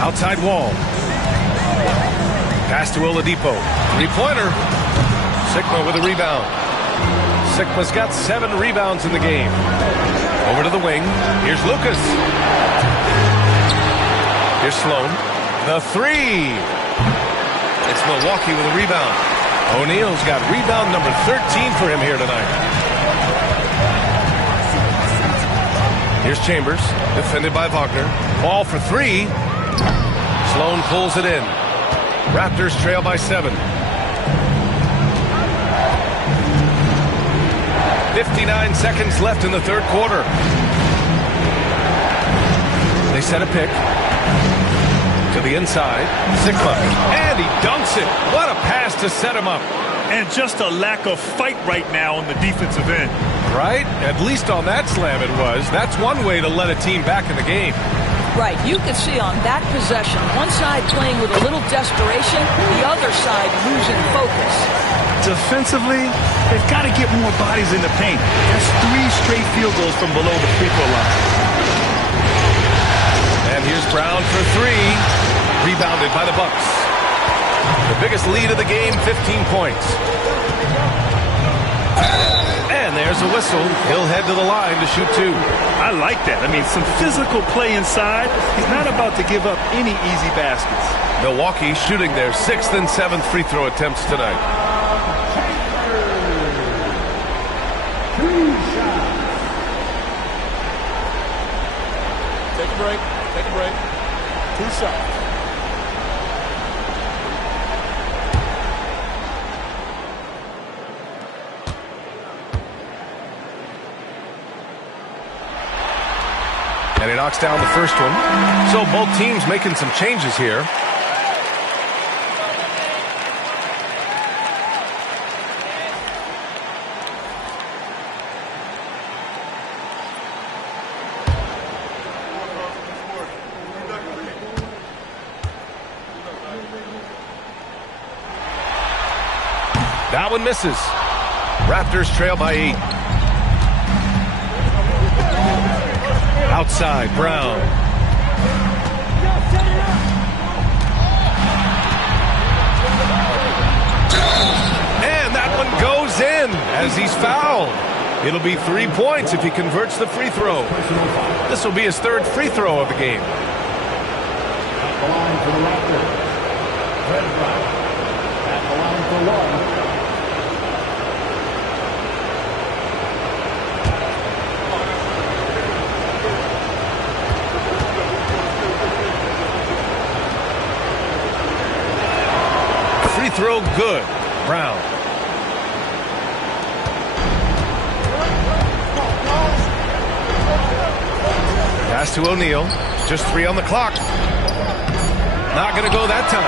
Outside Wall. Pass to Oladipo. 3-pointer. Sigma with a rebound. Sigma's got 7 rebounds in the game. Over to the wing. Here's Lucas. Here's Sloan. The 3. It's Milwaukee with a rebound. O'Neal's got rebound number 13 for him here tonight. Here's Chambers. Defended by Wagner. Ball for 3. Sloan pulls it in. Raptors trail by 7. 59 seconds left in the third quarter. They set a pick to the inside. Sigma, and he dunks it. What a pass to set him up. And just a lack of fight right now on the defensive end. Right? At least on that slam it was. That's one way to let a team back in the game. Right. You can see on that possession, one side playing with a little desperation, the other side losing focus. Defensively, they've got to get more bodies in the paint. That's 3 straight field goals from below the free throw line. And here's Brown for 3. Rebounded by the Bucks. The biggest lead of the game, 15 points. And there's a whistle. He'll head to the line to shoot 2. I like that. I mean, some physical play inside. He's not about to give up any easy baskets. Milwaukee shooting their 6th and 7th free throw attempts tonight. Take a break. to the side. And he knocks down the first one. So both teams making some changes here. That one misses. Raptors trail by 8. Outside, Brown. And that one goes in as he's fouled. It'll be 3 points if he converts the free throw. This will be his third free throw of the game. At the line for the Raptors, Red Brown. At the line for 1. Free throw good. Brown. Pass to O'Neal. Just 3 on the clock. Not going to go that time.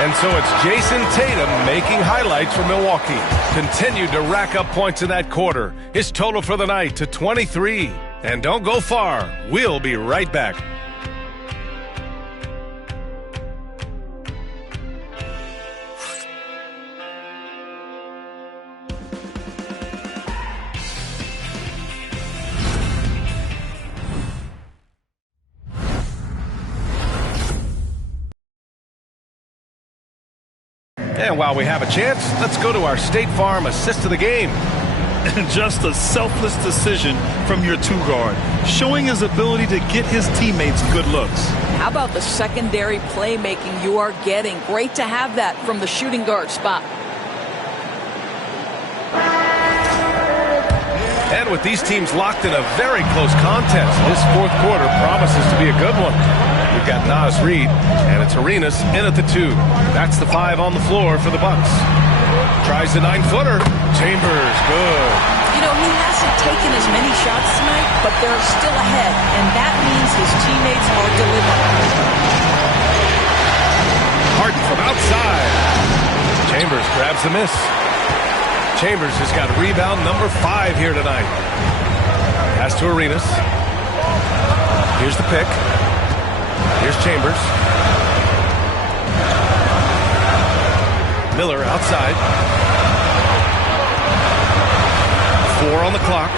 And so it's Jason Tatum making highlights for Milwaukee. Continued to rack up points in that quarter. His total for the night to 23. And don't go far. We'll be right back. And while we have a chance, let's go to our State Farm assist of the game. Just a selfless decision from your two-guard, showing his ability to get his teammates good looks. How about the secondary playmaking you are getting? Great to have that from the shooting guard spot. And with these teams locked in a very close contest, this fourth quarter promises to be a good one. We've got Naz Reid, and it's Arenas in at the 2. That's the 5 on the floor for the Bucks. Tries the 9-footer. Chambers, good. You know, he hasn't taken as many shots tonight, but they're still ahead, and that means his teammates are delivering. Harden from outside. Chambers grabs the miss. Chambers has got rebound number 5 here tonight. Pass to Arenas. Here's the pick. Here's Chambers. Miller outside. 4 on the clock.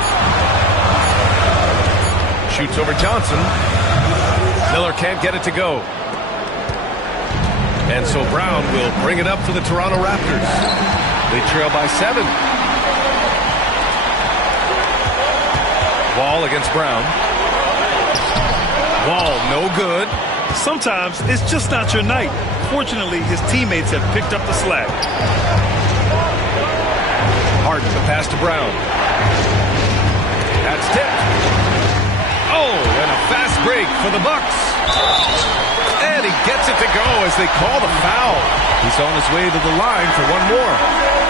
Shoots over Johnson. Miller can't get it to go. And so Brown will bring it up for the Toronto Raptors. They trail by 7. Wall against Brown. Wall, no good. Sometimes it's just not your night. Fortunately, his teammates have picked up the slack. Harden, the pass to Brown. That's tipped. Oh, and a fast break for the Bucks. And he gets it to go as they call the foul. He's on his way to the line for one more.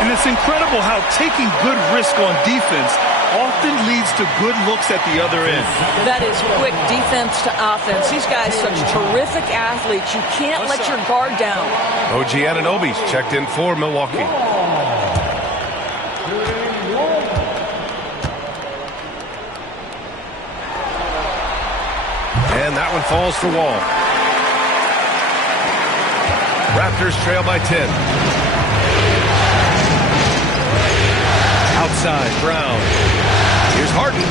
And it's incredible how taking good risk on defense often leads to good looks at the other end. That is quick defense to offense. These guys such terrific athletes. You can't let your guard down. OG Anunoby's checked in for Milwaukee. And that one falls for Wall. Raptors trail by 10. Outside, Brown. Here's Harden.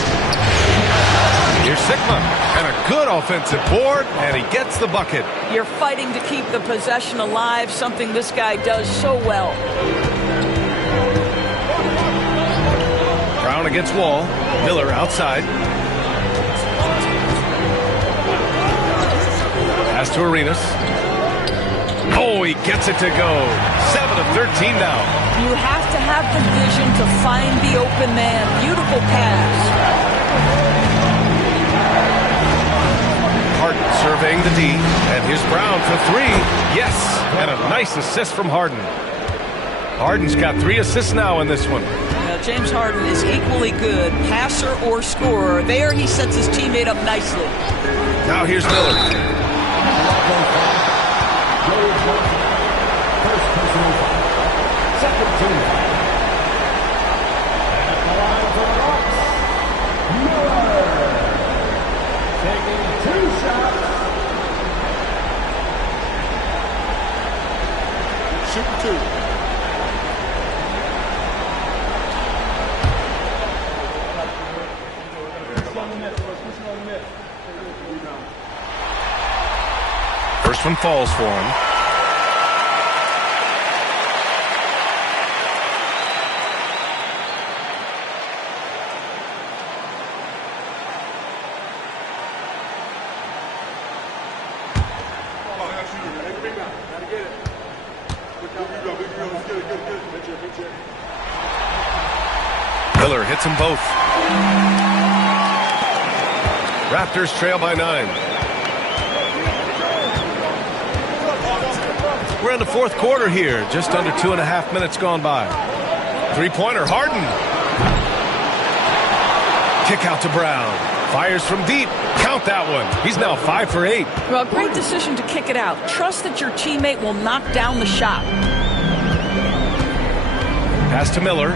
Here's Sigma. And a good offensive board, and he gets the bucket. You're fighting to keep the possession alive, something this guy does so well. Brown against Wall. Miller outside. Pass to Arenas. Oh, he gets it to go. 7 of 13 now. You have to have the vision to find the open man. Beautiful pass. Harden surveying the D, and here's Brown for three. Yes, and a nice assist from Harden. Harden's got 3 assists now in this one. Now, James Harden is equally good, passer or scorer. There he sets his teammate up nicely. Now here's Miller. First personal foul. Second team foul. At the line for the Bucks, Miller. Taking 2 shots. Shooting 2. First one falls for him. Miller hits them both. Raptors trail by 9. We're in the fourth quarter here, just under 2.5 minutes gone by. Three-pointer, Harden. Kick out to Brown. Fires from deep. Count that one. He's now 5 for 8. Well, great decision to kick it out. Trust that your teammate will knock down the shot. Pass to Miller.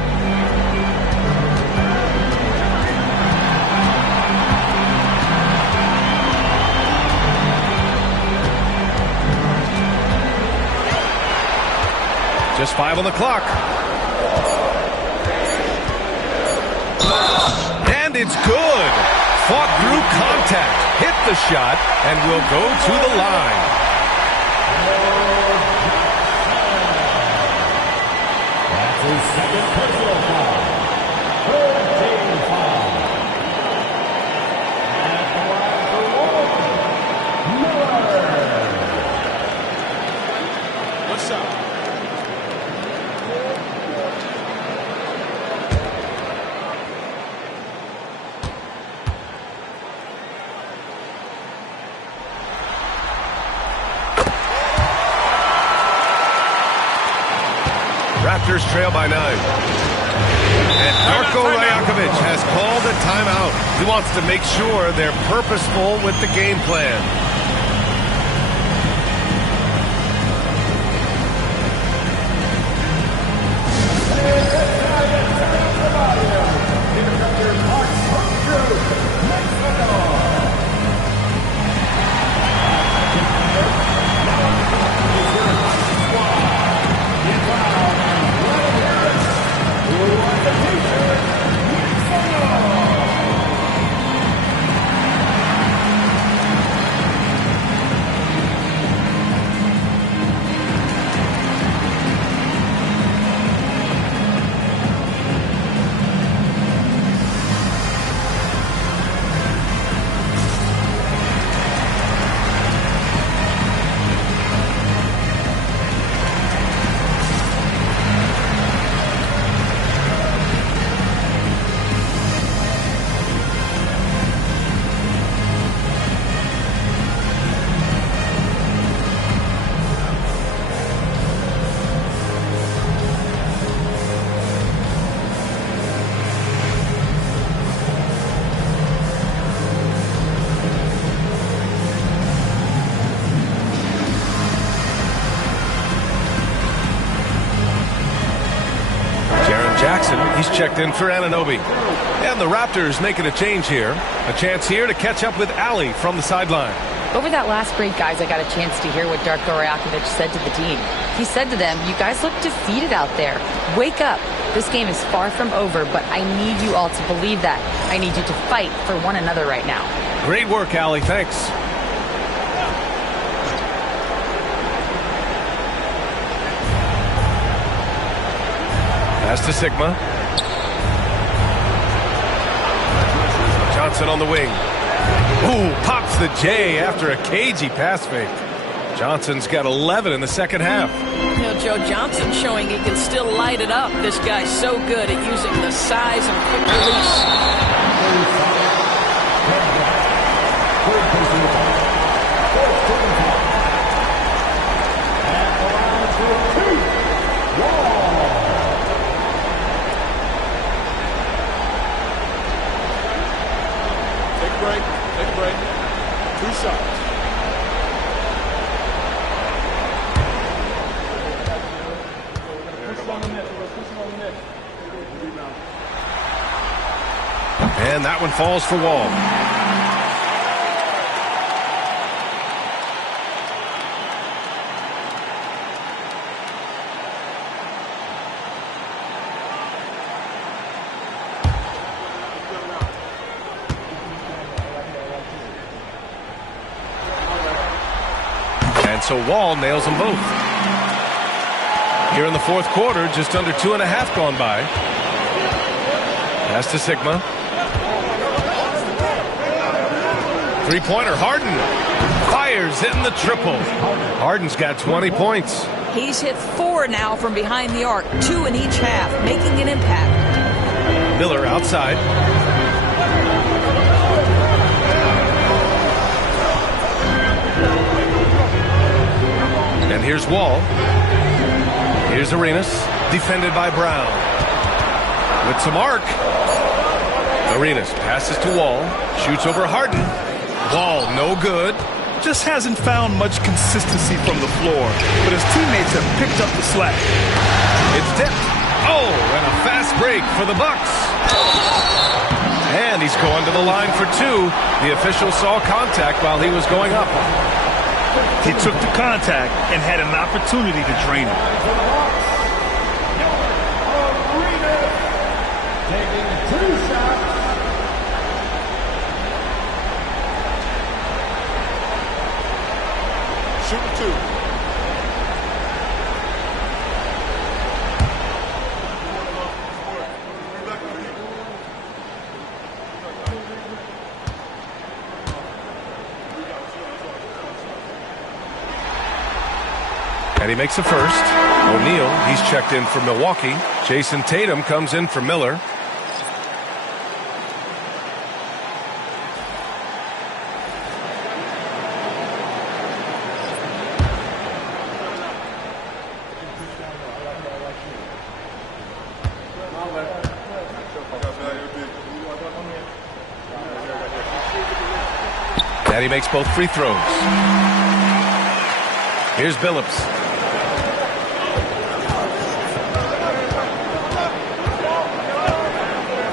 Just 5 on the clock. And it's good. Fought through contact. Hit the shot and will go to the line. That's his second personal foul. Third team foul. At the line for Miller. What's up? Raptors trail by 9. And Darko Rajakovic has called a timeout. He wants to make sure they're purposeful with the game plan. He's checked in for Anunoby. And the Raptors making a change here. A chance here to catch up with Ali from the sideline. Over that last break, guys, I got a chance to hear what Darko Rajakovic said to the team. He said to them, you guys look defeated out there. Wake up. This game is far from over, but I need you all to believe that. I need you to fight for one another right now. Great work, Ali. Thanks. Pass to Sigma. Johnson on the wing. Ooh, pops the J after a cagey pass fake. Johnson's got 11 in the second half. You know, Joe Johnson showing he can still light it up. This guy's so good at using the size and quick release. And that one falls for Wall. And so Wall nails them both. Here in the fourth quarter, just under 2.5 gone by. Pass to Sigma. Three-pointer, Harden fires, hitting the triple. Harden's got 20 points. He's hit 4 now from behind the arc, 2 in each half, making an impact. Miller outside. And here's Wall. Here's Arenas, defended by Brown. With some arc. Arenas passes to Wall, shoots over Harden. Wall, no good. Just hasn't found much consistency from the floor, but his teammates have picked up the slack. It's tipped. Oh, and a fast break for the Bucks. And he's going to the line for 2. The official saw contact while he was going up. He took the contact and had an opportunity to drain it. Taking 2 shots. Shooting 2. And he makes a first. O'Neal, he's checked in for Milwaukee. Jason Tatum comes in for Miller. And he makes both free throws. Here's Billups.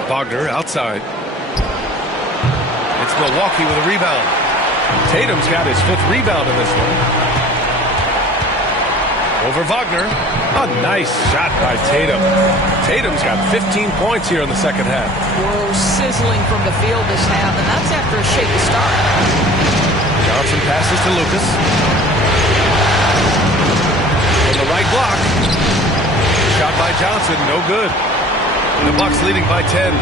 Wagner outside. It's Milwaukee with a rebound. Tatum's got his 5th rebound in this one. Over Wagner. A nice shot by Tatum. Tatum's got 15 points here in the second half. Whoa, sizzling from the field this half, and that's after a shaky start. Johnson passes to Lucas. From the right block. Shot by Johnson, no good. The Bucks leading by 10.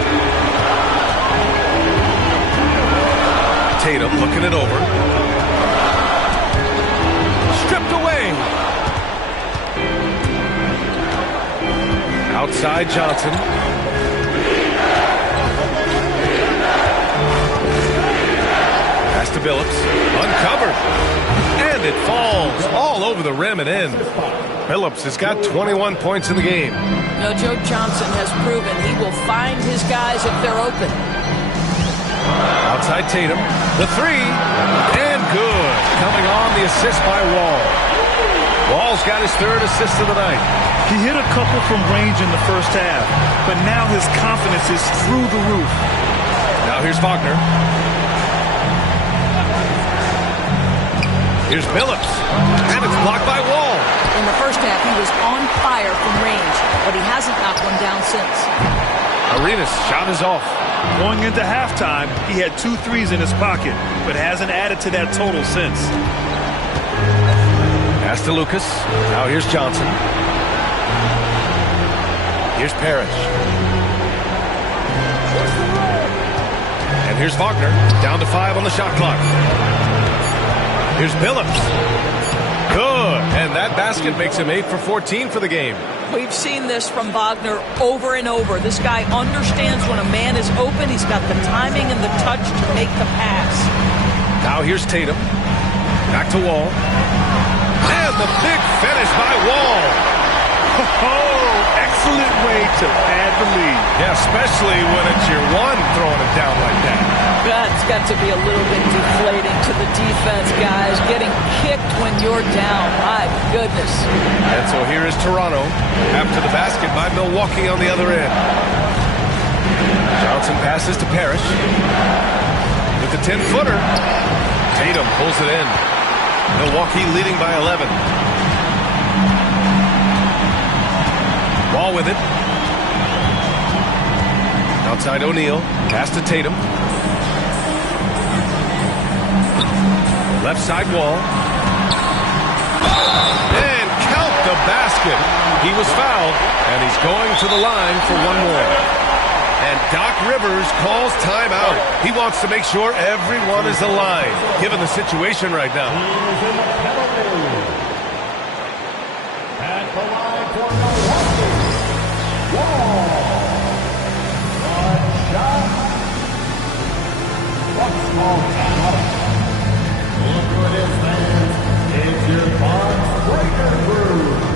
Tatum looking it over. Stripped away. Outside Johnson. Pass to Billups. Uncovered. And it falls all over the rim and in. Billups has got 21 points in the game. No, Joe Johnson has proven he will find his guys if they're open. Outside Tatum. The 3. And good. Coming on the assist by Wall. Wall's got his 3rd assist of the night. He hit a couple from range in the first half, but now his confidence is through the roof. Now here's Wagner. Here's Billups. And it's blocked by Wall. In the first half, he was on fire from range, but he hasn't knocked one down since. Arenas' shot is off. Going into halftime, he had 2 threes in his pocket, but hasn't added to that total since. Pass to Lucas. Now here's Johnson. Here's Parrish. And here's Wagner. Down to 5 on the shot clock. Here's Billups. Good. And that basket makes him 8 for 14 for the game. We've seen this from Wagner over and over. This guy understands when a man is open. He's got the timing and the touch to make the pass. Now here's Tatum. Back to Wall. And the big finish by Wall. Oh, excellent way to pad the lead. Yeah, especially when it's your 1 throwing it down like that. That's got to be a little bit deflating to the defense, guys. Getting kicked when you're down. My goodness. And so here is Toronto after the basket by Milwaukee on the other end. Johnson passes to Parrish. With the 10-footer. Tatum pulls it in. Milwaukee leading by 11. Wall with it. Outside O'Neal. Pass to Tatum. Left side Wall. And count the basket. He was fouled, and he's going to the line for one more. And Doc Rivers calls timeout. He wants to make sure everyone is aligned, given the situation right now. At the line for Milwaukee, Wall. One shot. One small timeout. Look who it is, fans. It's your Bucks breaker crew.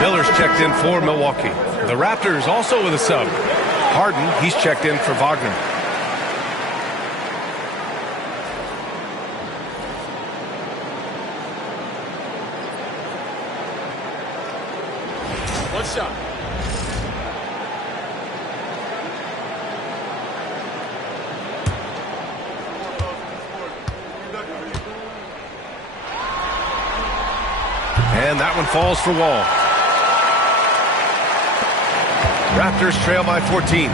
Miller's checked in for Milwaukee. The Raptors also with a sub. Harden, he's checked in for Wagner. One shot. And that one falls for Wall. Raptors trail by 14.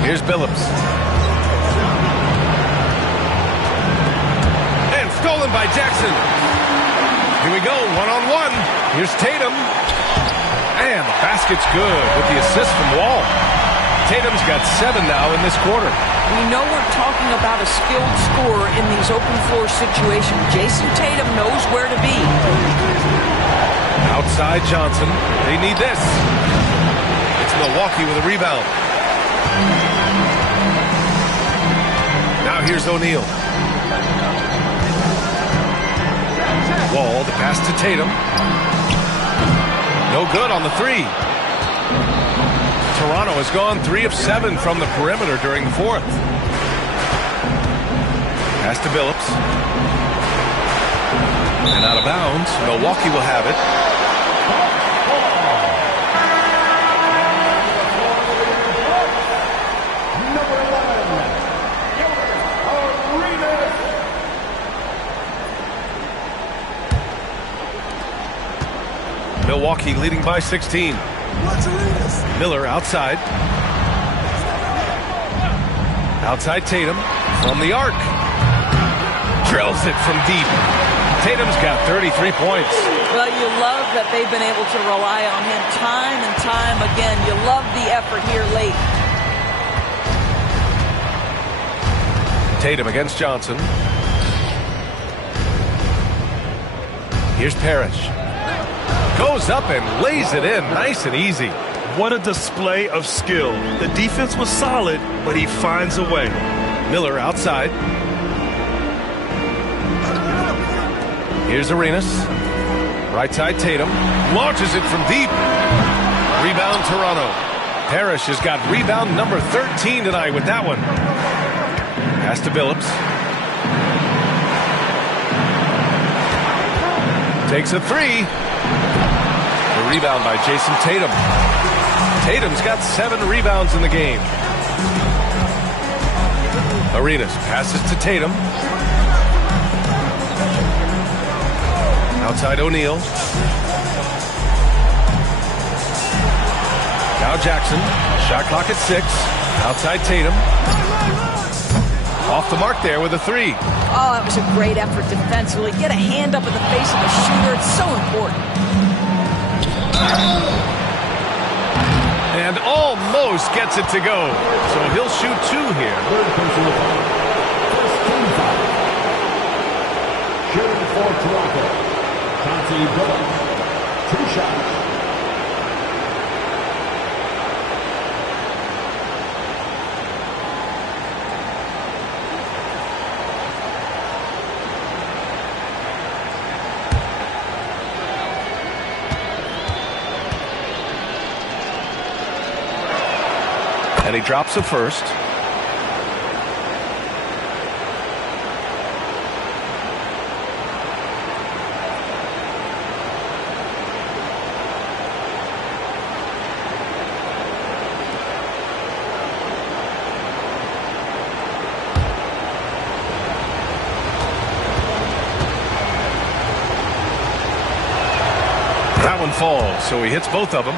Here's Billups. And stolen by Jackson. Here we go, one-on-one. Here's Tatum. And the basket's good with the assist from Wall. Tatum's got 7 now in this quarter. We know we're talking about a skilled scorer in these open floor situations. Jason Tatum knows where to be. Outside Johnson. They need this. It's Milwaukee with a rebound. Now here's O'Neal. Wall, the pass to Tatum. No good on the three. Toronto has gone 3 of 7 from the perimeter during the fourth. Pass to Billups. And out of bounds. Milwaukee will have it. Milwaukee leading by 16. Miller outside. Outside Tatum from the arc. Drills it from deep. Tatum's got 33 points. Well, you love that they've been able to rely on him time and time again. You love the effort here late. Tatum against Johnson. Here's Parrish. Goes up and lays it in nice and easy. What a display of skill. The defense was solid, but he finds a way. Miller outside. Here's Arenas. Right side Tatum. Launches it from deep. Rebound Toronto. Parrish has got rebound number 13 tonight with that one. Pass to Billups. Takes a three. The rebound by Jason Tatum. Tatum's got 7 rebounds in the game. Arenas passes to Tatum. Outside O'Neal. Now Jackson. Shot clock at 6. Outside Tatum. Off the mark there with a 3. Oh, that was a great effort defensively. Get a hand up in the face of the shooter. It's so important. And almost gets it to go. So he'll shoot 2 here. Third personal foul. First team foul. Shooting for Toronto. Chauncey Billups. 2 shots. And he drops the first. That one falls, so he hits both of them.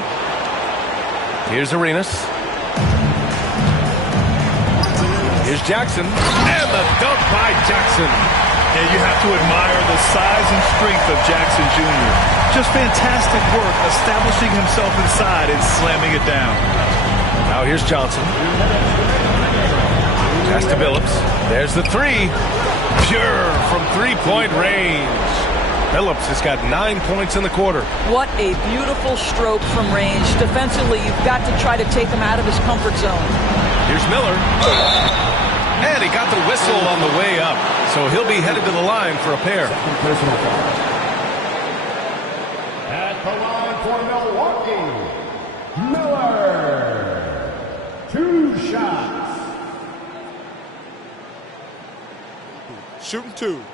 Here's Arenas. Here's Jackson, and the dunk by Jackson. And you have to admire the size and strength of Jackson Jr. Just fantastic work establishing himself inside and slamming it down. Now here's Johnson. Pass to Billups. There's the 3. Pure from three-point range. Billups has got 9 points in the quarter. What a beautiful stroke from range. Defensively, you've got to try to take him out of his comfort zone. Here's Miller. And he got the whistle on the way up. So he'll be headed to the line for a pair. Personal foul. At the line for Milwaukee, Miller. 2 shots. Shooting 2.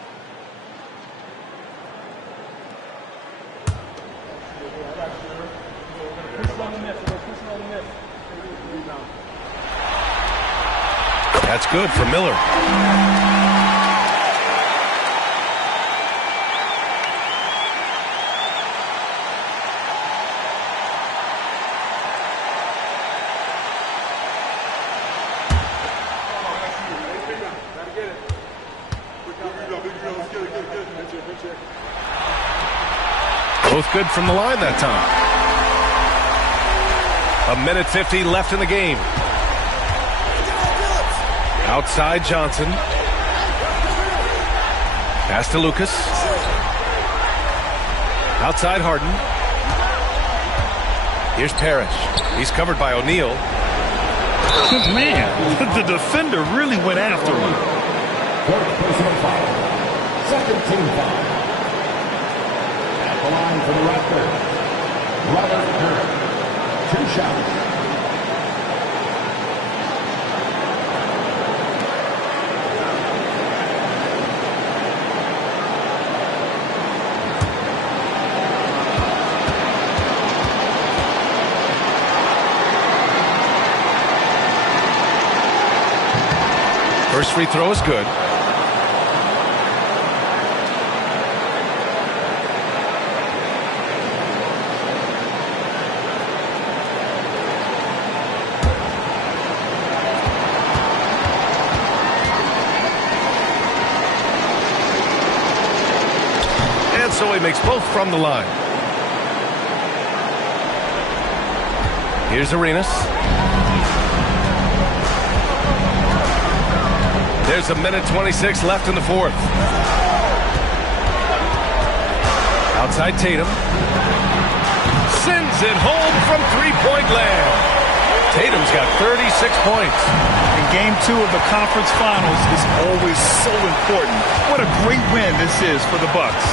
That's good for Miller. Both good from the line that time. 1:50 left in the game. Outside Johnson. Pass to Lucas. Outside Harden. Here's Parrish. He's covered by O'Neal. Man, the defender really went after him. Fourth personal foul. Second team foul. At the line for the Raptors, Robert Curry. 2 shots. First free throw is good. And so he makes both from the line. Here's Arenas. There's 1:26 left in the fourth. Outside Tatum. Sends it home from three-point land. Tatum's got 36 points. And game 2 of the conference finals is always so important. What a great win this is for the Bucks.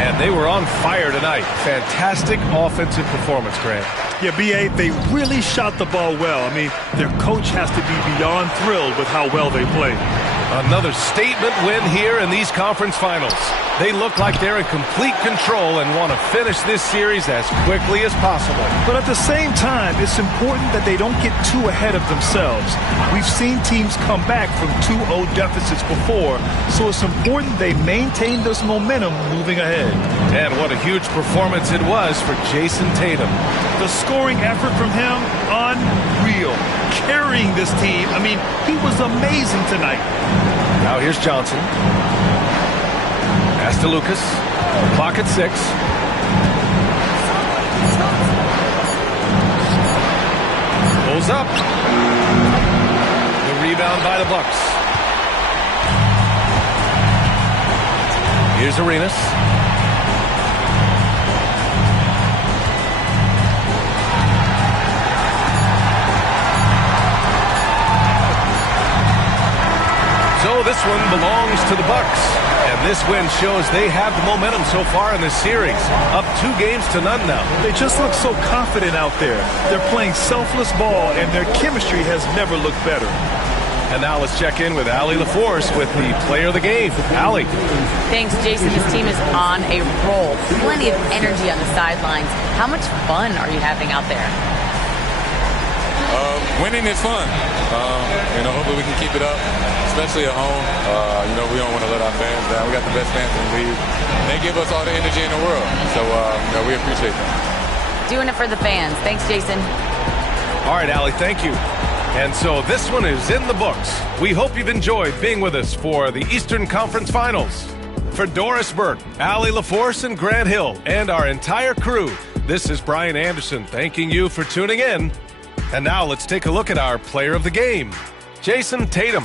And they were on fire tonight. Fantastic offensive performance, Grant. Yeah, B.A., they really shot the ball well. I mean, their coach has to be beyond thrilled with how well they played. Another statement win here in these conference finals. They look like they're in complete control and want to finish this series as quickly as possible. But at the same time, it's important that they don't get too ahead of themselves. We've seen teams come back from 2-0 deficits before, so it's important they maintain this momentum moving ahead. And what a huge performance it was for Jason Tatum. The scoring effort from him, unreal. Carrying this team, I mean, he was amazing tonight. Now here's Johnson. Pass to Lucas. Clock at 6. Pulls up. The rebound by the Bucks. Here's Arenas. So this one belongs to the Bucks. And this win shows they have the momentum so far in this series. Up 2 games to none now. They just look so confident out there. They're playing selfless ball, and their chemistry has never looked better. And now let's check in with Allie LaForce with the player of the game. Allie. Thanks, Jason. This team is on a roll. Plenty of energy on the sidelines. How much fun are you having out there? Winning is fun. Hopefully we can keep it up, especially at home. We don't want to let our fans down. We got the best fans in the league. They give us all the energy in the world, so we appreciate that. Doing it for the fans. Thanks, Jason. All right, Allie, thank you. And so this one is in the books. We hope you've enjoyed being with us for the Eastern Conference Finals. For Doris Burke, Allie LaForce, and Grant Hill, and our entire crew, this is Brian Anderson thanking you for tuning in. And now let's take a look at our player of the game, Jason Tatum.